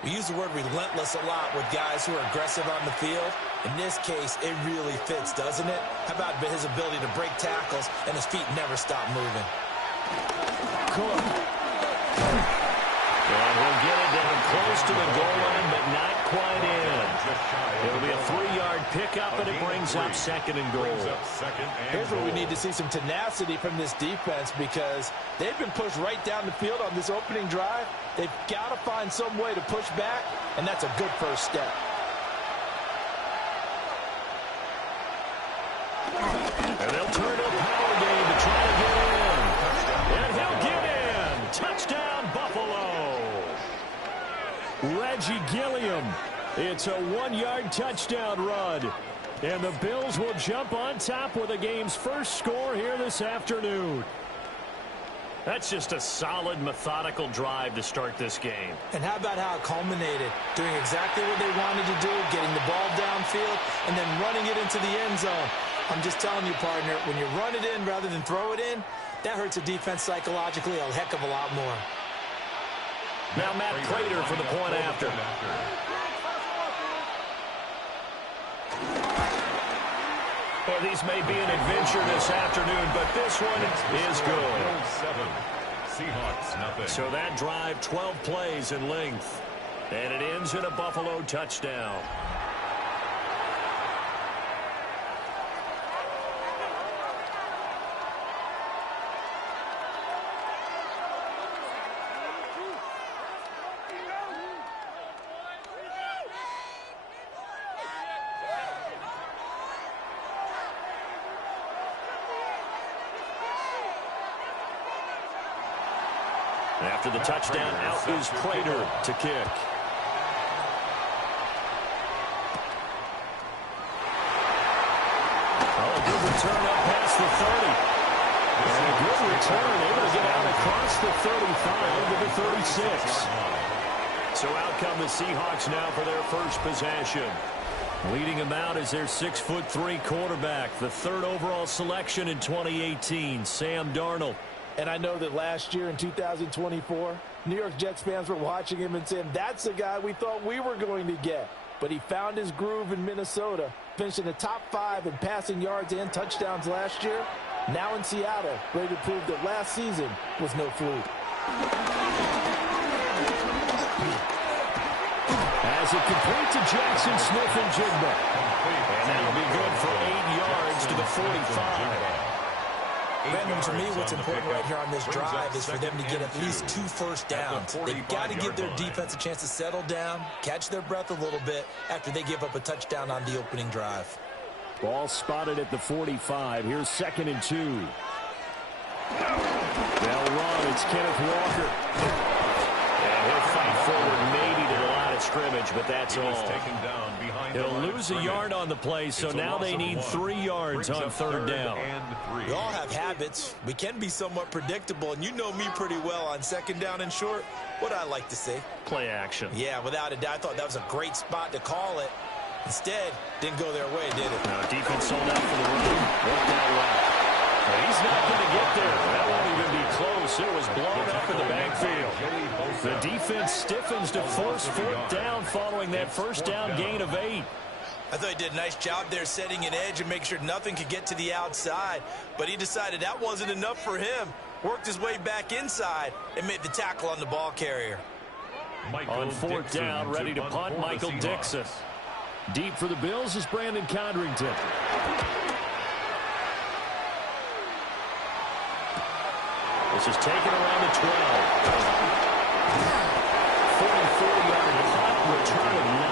We use the word relentless a lot with guys who are aggressive on the field. In this case, it really fits, doesn't it? How about his ability to break tackles and his feet never stop moving? Cook. And he'll get it down close to the goal line, but not quite in. It'll be a 3-yard pickup, and it brings up 2nd and goal. Here's where we need to see some tenacity from this defense because they've been pushed right down the field on this opening drive. They've got to find some way to push back, and that's a good first step. And they'll turn to a power game to try to get in. And he'll get in. Touchdown, Buffalo. Reggie Gilliam. It's a 1-yard touchdown run. And the Bills will jump on top with the game's first score here this afternoon. That's just a solid, methodical drive to start this game. And how about how it culminated? Doing exactly what they wanted to do, getting the ball downfield, and then running it into the end zone. I'm just telling you, partner, when you run it in rather than throw it in, that hurts a defense psychologically a heck of a lot more. Now Matt Prater for the point after. Well, these may be an adventure this afternoon, but this one is good. 7. Seahawks, nothing. So that drive, 12 plays in length. And it ends in a Buffalo touchdown. After the touchdown, out is Prater to kick. Oh, a good return up past the 30. And a good return, able to get out across the 35 to the 36. So out come the Seahawks now for their first possession. Leading them out is their 6'3" quarterback, the 3rd overall selection in 2018, Sam Darnold. And I know that last year in 2024, New York Jets fans were watching him and saying, that's the guy we thought we were going to get. But he found his groove in Minnesota, finishing the top 5 in passing yards and touchdowns last year. Now in Seattle, ready to prove that last season was no fluke. As it complete to Jackson Smith and Jigba. And that'll be good for 8 yards to the 45. Brandon, to me, what's important right here on this drive is for them to get at least 2 first downs. They've got to give their defense a chance to settle down, catch their breath a little bit after they give up a touchdown on the opening drive. Ball spotted at the 45. Here's 2nd and 2. They'll run. It's Kenneth Walker. And he'll fight forward maybe to the line of scrimmage, but that's all. He'll lose a yard on the play, so now they need 3 yards on 3rd down. We all have habits. We can be somewhat predictable, and you know me pretty well on 2nd down and short. What I like to say? Play action. Yeah, without a doubt. I thought that was a great spot to call it. Instead, didn't go their way, did it? No, defense sold out for the run. Worked out well. He's not going to get there. That won't even be close. It was blown up in the backfield. The defense stiffens to force 4th down following that first down gain of 8. I thought he did a nice job there setting an edge and make sure nothing could get to the outside. But he decided that wasn't enough for him. worked his way back inside, and made the tackle on the ball carrier. On fourth down, ready to punt, Michael Dixon. Deep for the Bills is Brandon Condrington. This is taken around the 12. 44-yard punt, return of 9.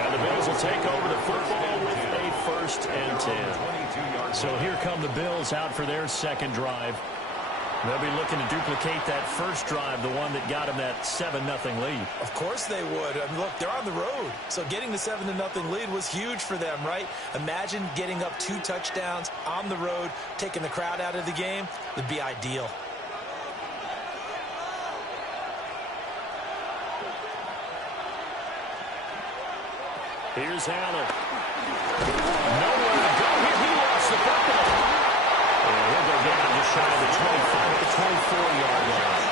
And the Bills will take over the football with a 1st and 10. So here come the Bills out for their second drive. They'll be looking to duplicate that first drive, the one that got them that 7-0 lead. Of course they would. I mean, look, they're on the road. So getting the 7-0 lead was huge for them, right? Imagine getting up 2 touchdowns on the road, taking the crowd out of the game. Would be ideal. Here's Allen. Nowhere to go here. He lost the football. And he'll go down just shy of the 25 to 24-yard line.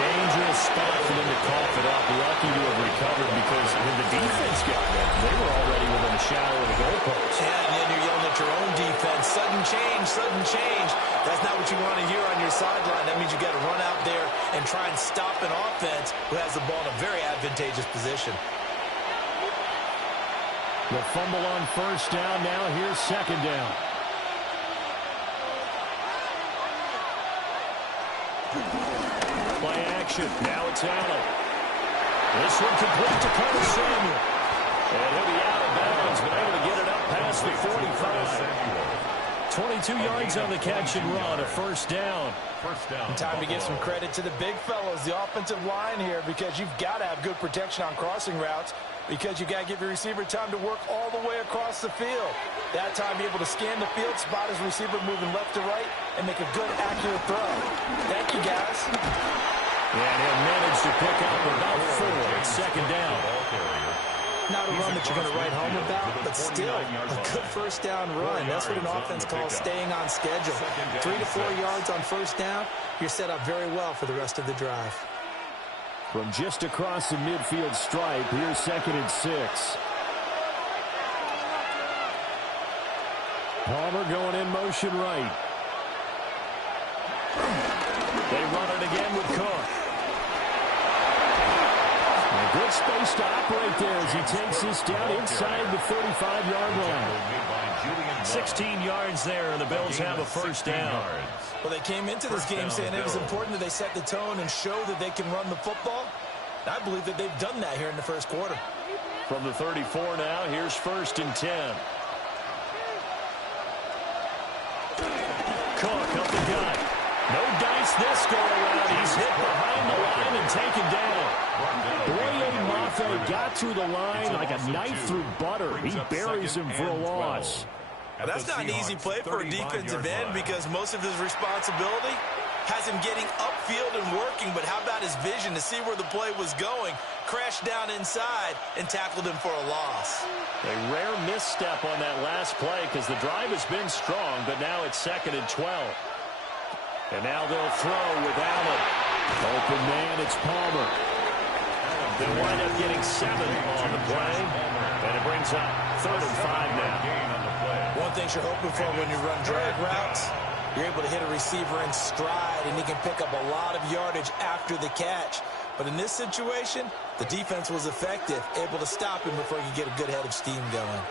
Dangerous spot for them to cough it up. Lucky to have recovered because when the defense got there, they were already within a shadow of the goalpost. Yeah, and then you're yelling at your own defense. Sudden change, sudden change. That's not what you want to hear on your sideline. That means you got to run out there and try and stop an offense who has the ball in a very advantageous position. The fumble on first down. Now here's second down. Play action. Now it's Allen. This one complete to Curtis Samuel. And he'll be out of bounds, but able to get it up past the 45. 22 yards on the catch and run. A first down. And time to give some credit to the big fellows, the offensive line here, because you've got to have good protection on crossing routes, because you got to give your receiver time to work all the way across the field. That time, be able to scan the field, spot his receiver moving left to right, and make a good, accurate throw. Thank you, guys. And he'll manage to pick up about 4. It's second down. Not a run that you're going to write home about, but still a good first down run. That's what an offense calls staying on schedule. 3 to 4 yards on first down, you're set up very well for the rest of the drive. From just across the midfield stripe, here's second and 6. Palmer going in motion right. They run it again with Cook. A good space to operate there as he takes this down inside the 35-yard line. 16 yards there, and the Bills have a first down. Well, they came into this game saying it was important that they set the tone and show that they can run the football. I believe that they've done that here in the first quarter. From the 34 now, here's 1st and 10. Cook up the gut. No dice this go around. He's hit behind the line and taken down. Boye Mafe got through the line like a knife through butter. He buries him for a loss. Well, that's not an easy play for a defensive end because most of his responsibility has him getting upfield and working, but how about his vision to see where the play was going? Crashed down inside and tackled him for a loss. A rare misstep on that last play because the drive has been strong, but now it's 2nd and 12. And now they'll throw with Allen. Open man, it's Palmer. They'll wind up getting 7 on the play, and it brings up 3rd and 5 now. One thing you're hoping for when you run drag routes, you're able to hit a receiver in stride, and he can pick up a lot of yardage after the catch. But in this situation, the defense was effective, able to stop him before he could get a good head of steam going.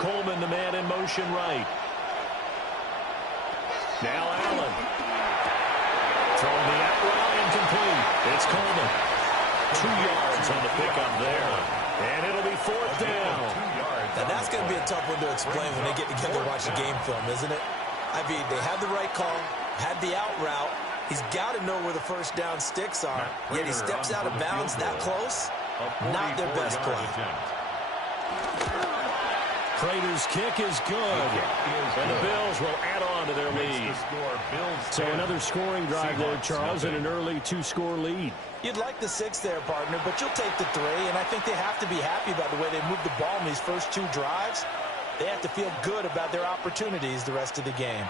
Coleman, the man in motion right. Now Allen. Throwing the out route incomplete. It's Coleman. 2 yards on the pickup there. And it'll be 4th down. Now that's going to be a tough one to explain when they get together and watch the game film, isn't it? I mean, they had the right call, had the out route. He's got to know where the first down sticks are. Yet he steps out of bounds that close. Not their best play. Prater's kick is good. And the Bills will add on to their lead. So another scoring drive there, Charles, and an early 2-score lead. You'd like the 6 there, partner, but you'll take the 3, and I think they have to be happy about the way they moved the ball in these first 2 drives. They have to feel good about their opportunities the rest of the game.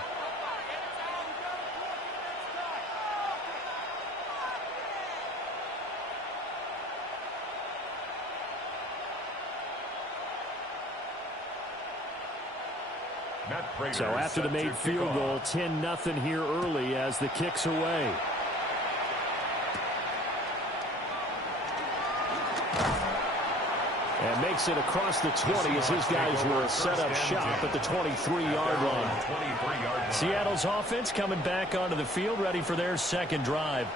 So after the made field goal, 10-0 here early as the kick's away. And makes it across the 20 as his guys will set up shop at the 23-yard line. Seattle's offense coming back onto the field, ready for their second drive.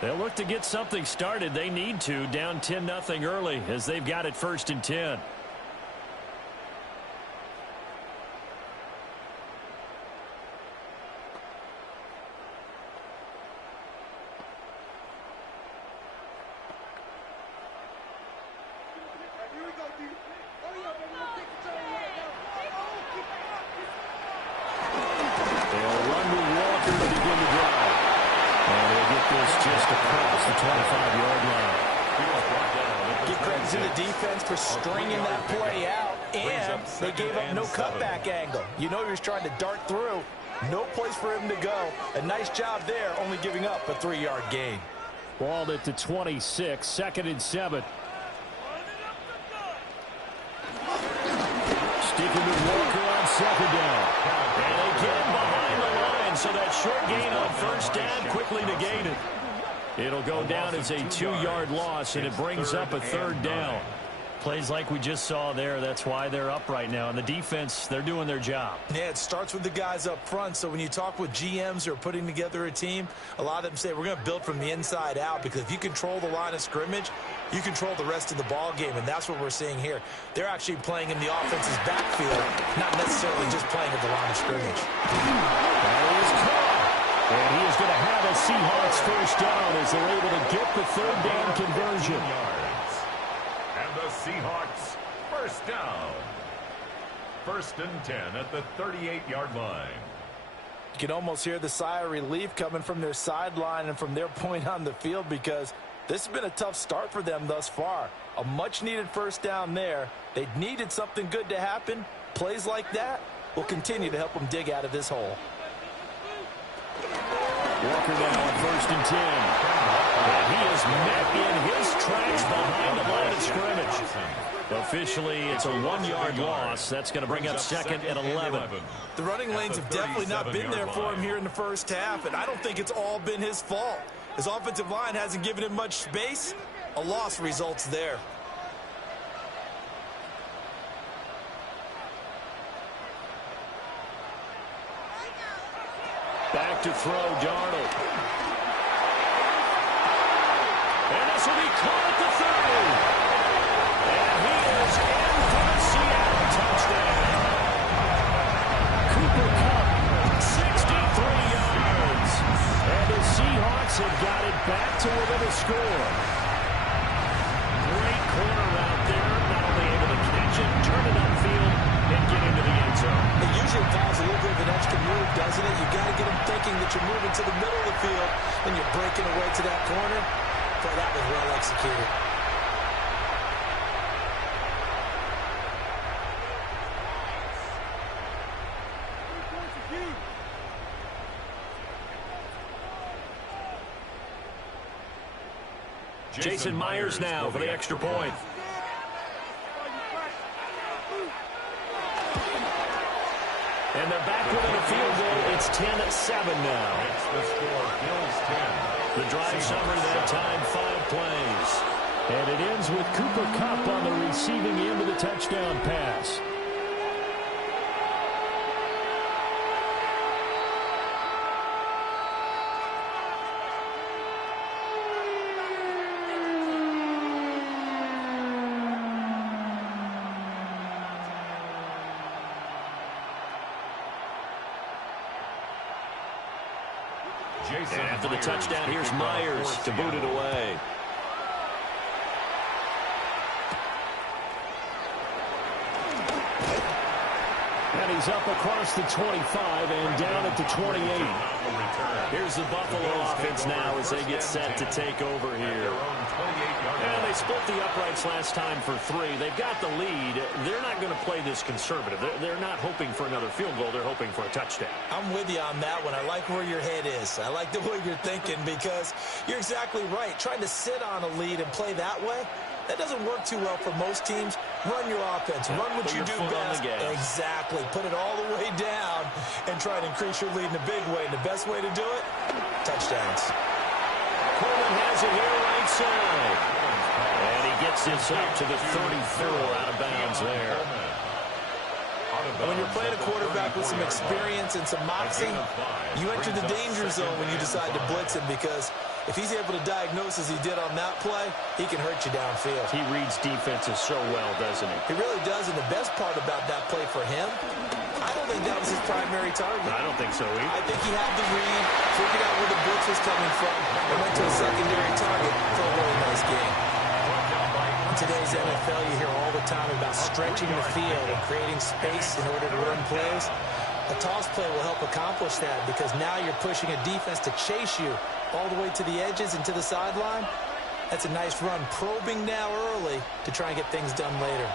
They'll look to get something started. They need to, down 10-0 early as they've got it 1st and 10. They gave up no cutback angle. You know he was trying to dart through. No place for him to go. A nice job there, only giving up a 3-yard gain. Balled it to 26, 2nd and 7. Sticking with Walker on 2nd down. And they get him behind the line, so that short gain on 1st down quickly negated. It'll go down as a 2-yard loss, and it brings up a 3rd down. Plays like we just saw there. That's why they're up right now. And the defense, they're doing their job. Yeah, it starts with the guys up front. So when you talk with GMs who are putting together a team, a lot of them say we're going to build from the inside out, because if you control the line of scrimmage, you control the rest of the ball game. And that's what we're seeing here. They're actually playing in the offense's backfield, not necessarily just playing at the line of scrimmage. That is caught. And he is going to have a Seahawks 1st down as they're able to get the 3rd down conversion. The Seahawks 1st down. 1st and 10 at the 38-yard line. You can almost hear the sigh of relief coming from their sideline and from their point on the field, because this has been a tough start for them thus far. A much-needed 1st down there. They needed something good to happen. Plays like that will continue to help them dig out of this hole. Walker now on 1st and 10. And he is met in his tracks behind the line of scrimmage. Officially, it's a 1-yard loss. That's going to bring up 2nd and 11. The running lanes have definitely not been there for him here in the 1st half, and I don't think it's all been his fault. His offensive line hasn't given him much space. A loss results there. Back to throw, Darnold. And this will be caught at the 30. And he is in for the Seattle touchdown. Cooper Kupp, 63 yards. And the Seahawks have got it back to within a score. Great corner out there. Not only able to catch it, turn it upfield, and get into the end zone. It usually involves a little bit of an extra move, doesn't it? You got to get them thinking that you're moving to the middle of the field and you're breaking away to that corner. Boy, that was well executed. Jason Myers now for the extra point. And they're back within a field goal. It's 10-7 now. It's the score. Bills 10. The drive summary that time, 5 plays. And it ends with Cooper Kupp on the receiving end of the touchdown pass. Jason And after the Myers touchdown, here's kicking off Myers for to boot it Seattle. away. And he's up across the 25 and down at the 28. Here's the Buffalo offense now as they get set to take over here. And they split the uprights last time for 3. They've got the lead. They're not going to play this conservative. They're not hoping for another field goal. They're hoping for a touchdown. I'm with you on that one. I like where your head is. I like the way you're thinking, because you're exactly right. Trying to sit on a lead and play that way, That doesn't work too well for most teams. Run your offense. Run what you do best. Exactly. Put it all the way down and try to increase your lead in a big way. And the best way to do it, touchdowns. Coleman has it here right side. And he gets this up to the 34 out of bounds there. When you're playing a quarterback with some experience and some moxie, you enter the danger zone when you decide to blitz him, because if he's able to diagnose as he did on that play, he can hurt you downfield. He reads defenses so well, doesn't he? He really does, and the best part about that play for him, I don't think that was his primary target. I don't think so either. I think he had the read, figured out where the blitz was coming from, and went to a secondary target for a really nice game. In today's NFL, you hear all the time about stretching the field and creating space in order to run plays. A toss play will help accomplish that, because now you're pushing a defense to chase you all the way to the edges and to the sideline. That's a nice run, probing now early to try and get things done later.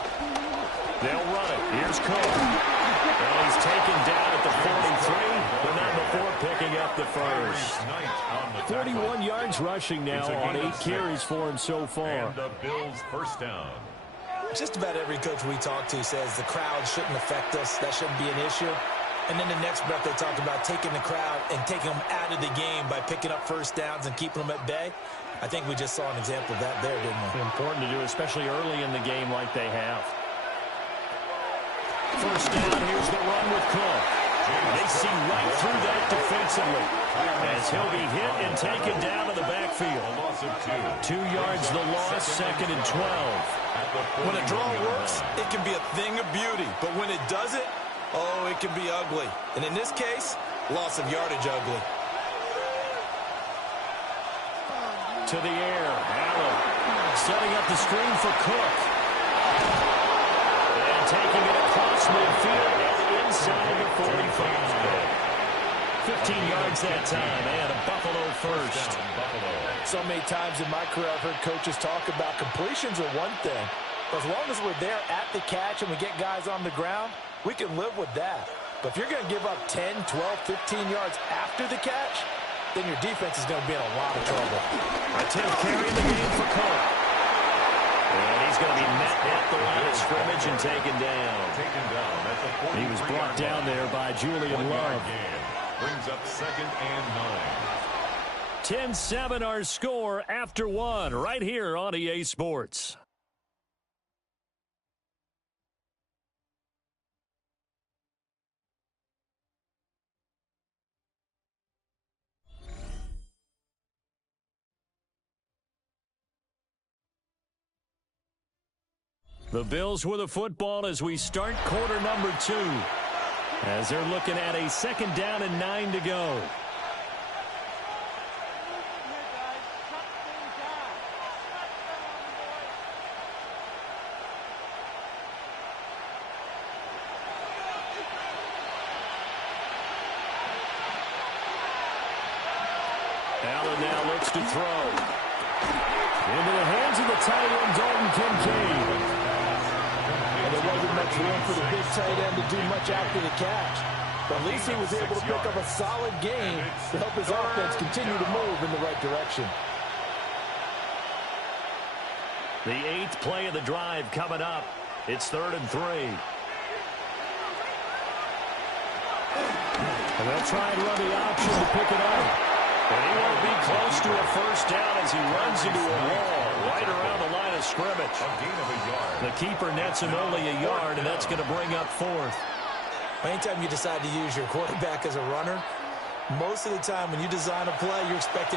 They'll run it. Here's Cook. Well, he's taken down at the 43, but not before picking up the first. 41 yards rushing now on 8 carries for him so far. And the Bills first down. Just about every coach we talk to says the crowd shouldn't affect us. That shouldn't be an issue. And then the next breath they talk about taking the crowd and taking them out of the game by picking up first downs and keeping them at bay. I think we just saw an example of that there, didn't we? Important to do, especially early in the game like they have. First down, here's the run with Cook. They see right through that defensively, as he'll be hit and taken down to the backfield. 2 yards the loss, 2nd and 12. When a draw works, it can be a thing of beauty. But when it doesn't, oh, it can be ugly. And in this case, loss of yardage ugly. To the air, Allen setting up the screen for Cook. And taking it across midfield and inside the 45. 15 yards that time, and a Buffalo first. So many times in my career I've heard coaches talk about completions are one thing. But as long as we're there at the catch and we get guys on the ground, we can live with that. But if you're going to give up 10, 12, 15 yards after the catch, then your defense is going to be in a lot of trouble. A 10th carry in the game for Cook. And he's going to be met at the line of scrimmage and taken down. He was brought down there by Julian Love. Brings up 2nd and 9. 10-7 our score after 1 right here on EA Sports. The Bills with the football as we start quarter number 2. As they're looking at a 2nd down and 9 to go. Allen now looks to throw. Into the hands of the tight end, Dalton Kincaid. And there wasn't much room for the big tight end to do much after the catch. But at least he was able to pick up a solid gain to help his offense continue to move in the right direction. The 8th play of the drive coming up. It's 3rd and 3. And they'll try and run the option to pick it up. And he won't be close to a first down as he runs into a wall right around the line of scrimmage. A gain of a yard. The keeper nets him only a yard, and that's going to bring up 4th. Anytime you decide to use your quarterback as a runner, most of the time when you design a play, you're expected to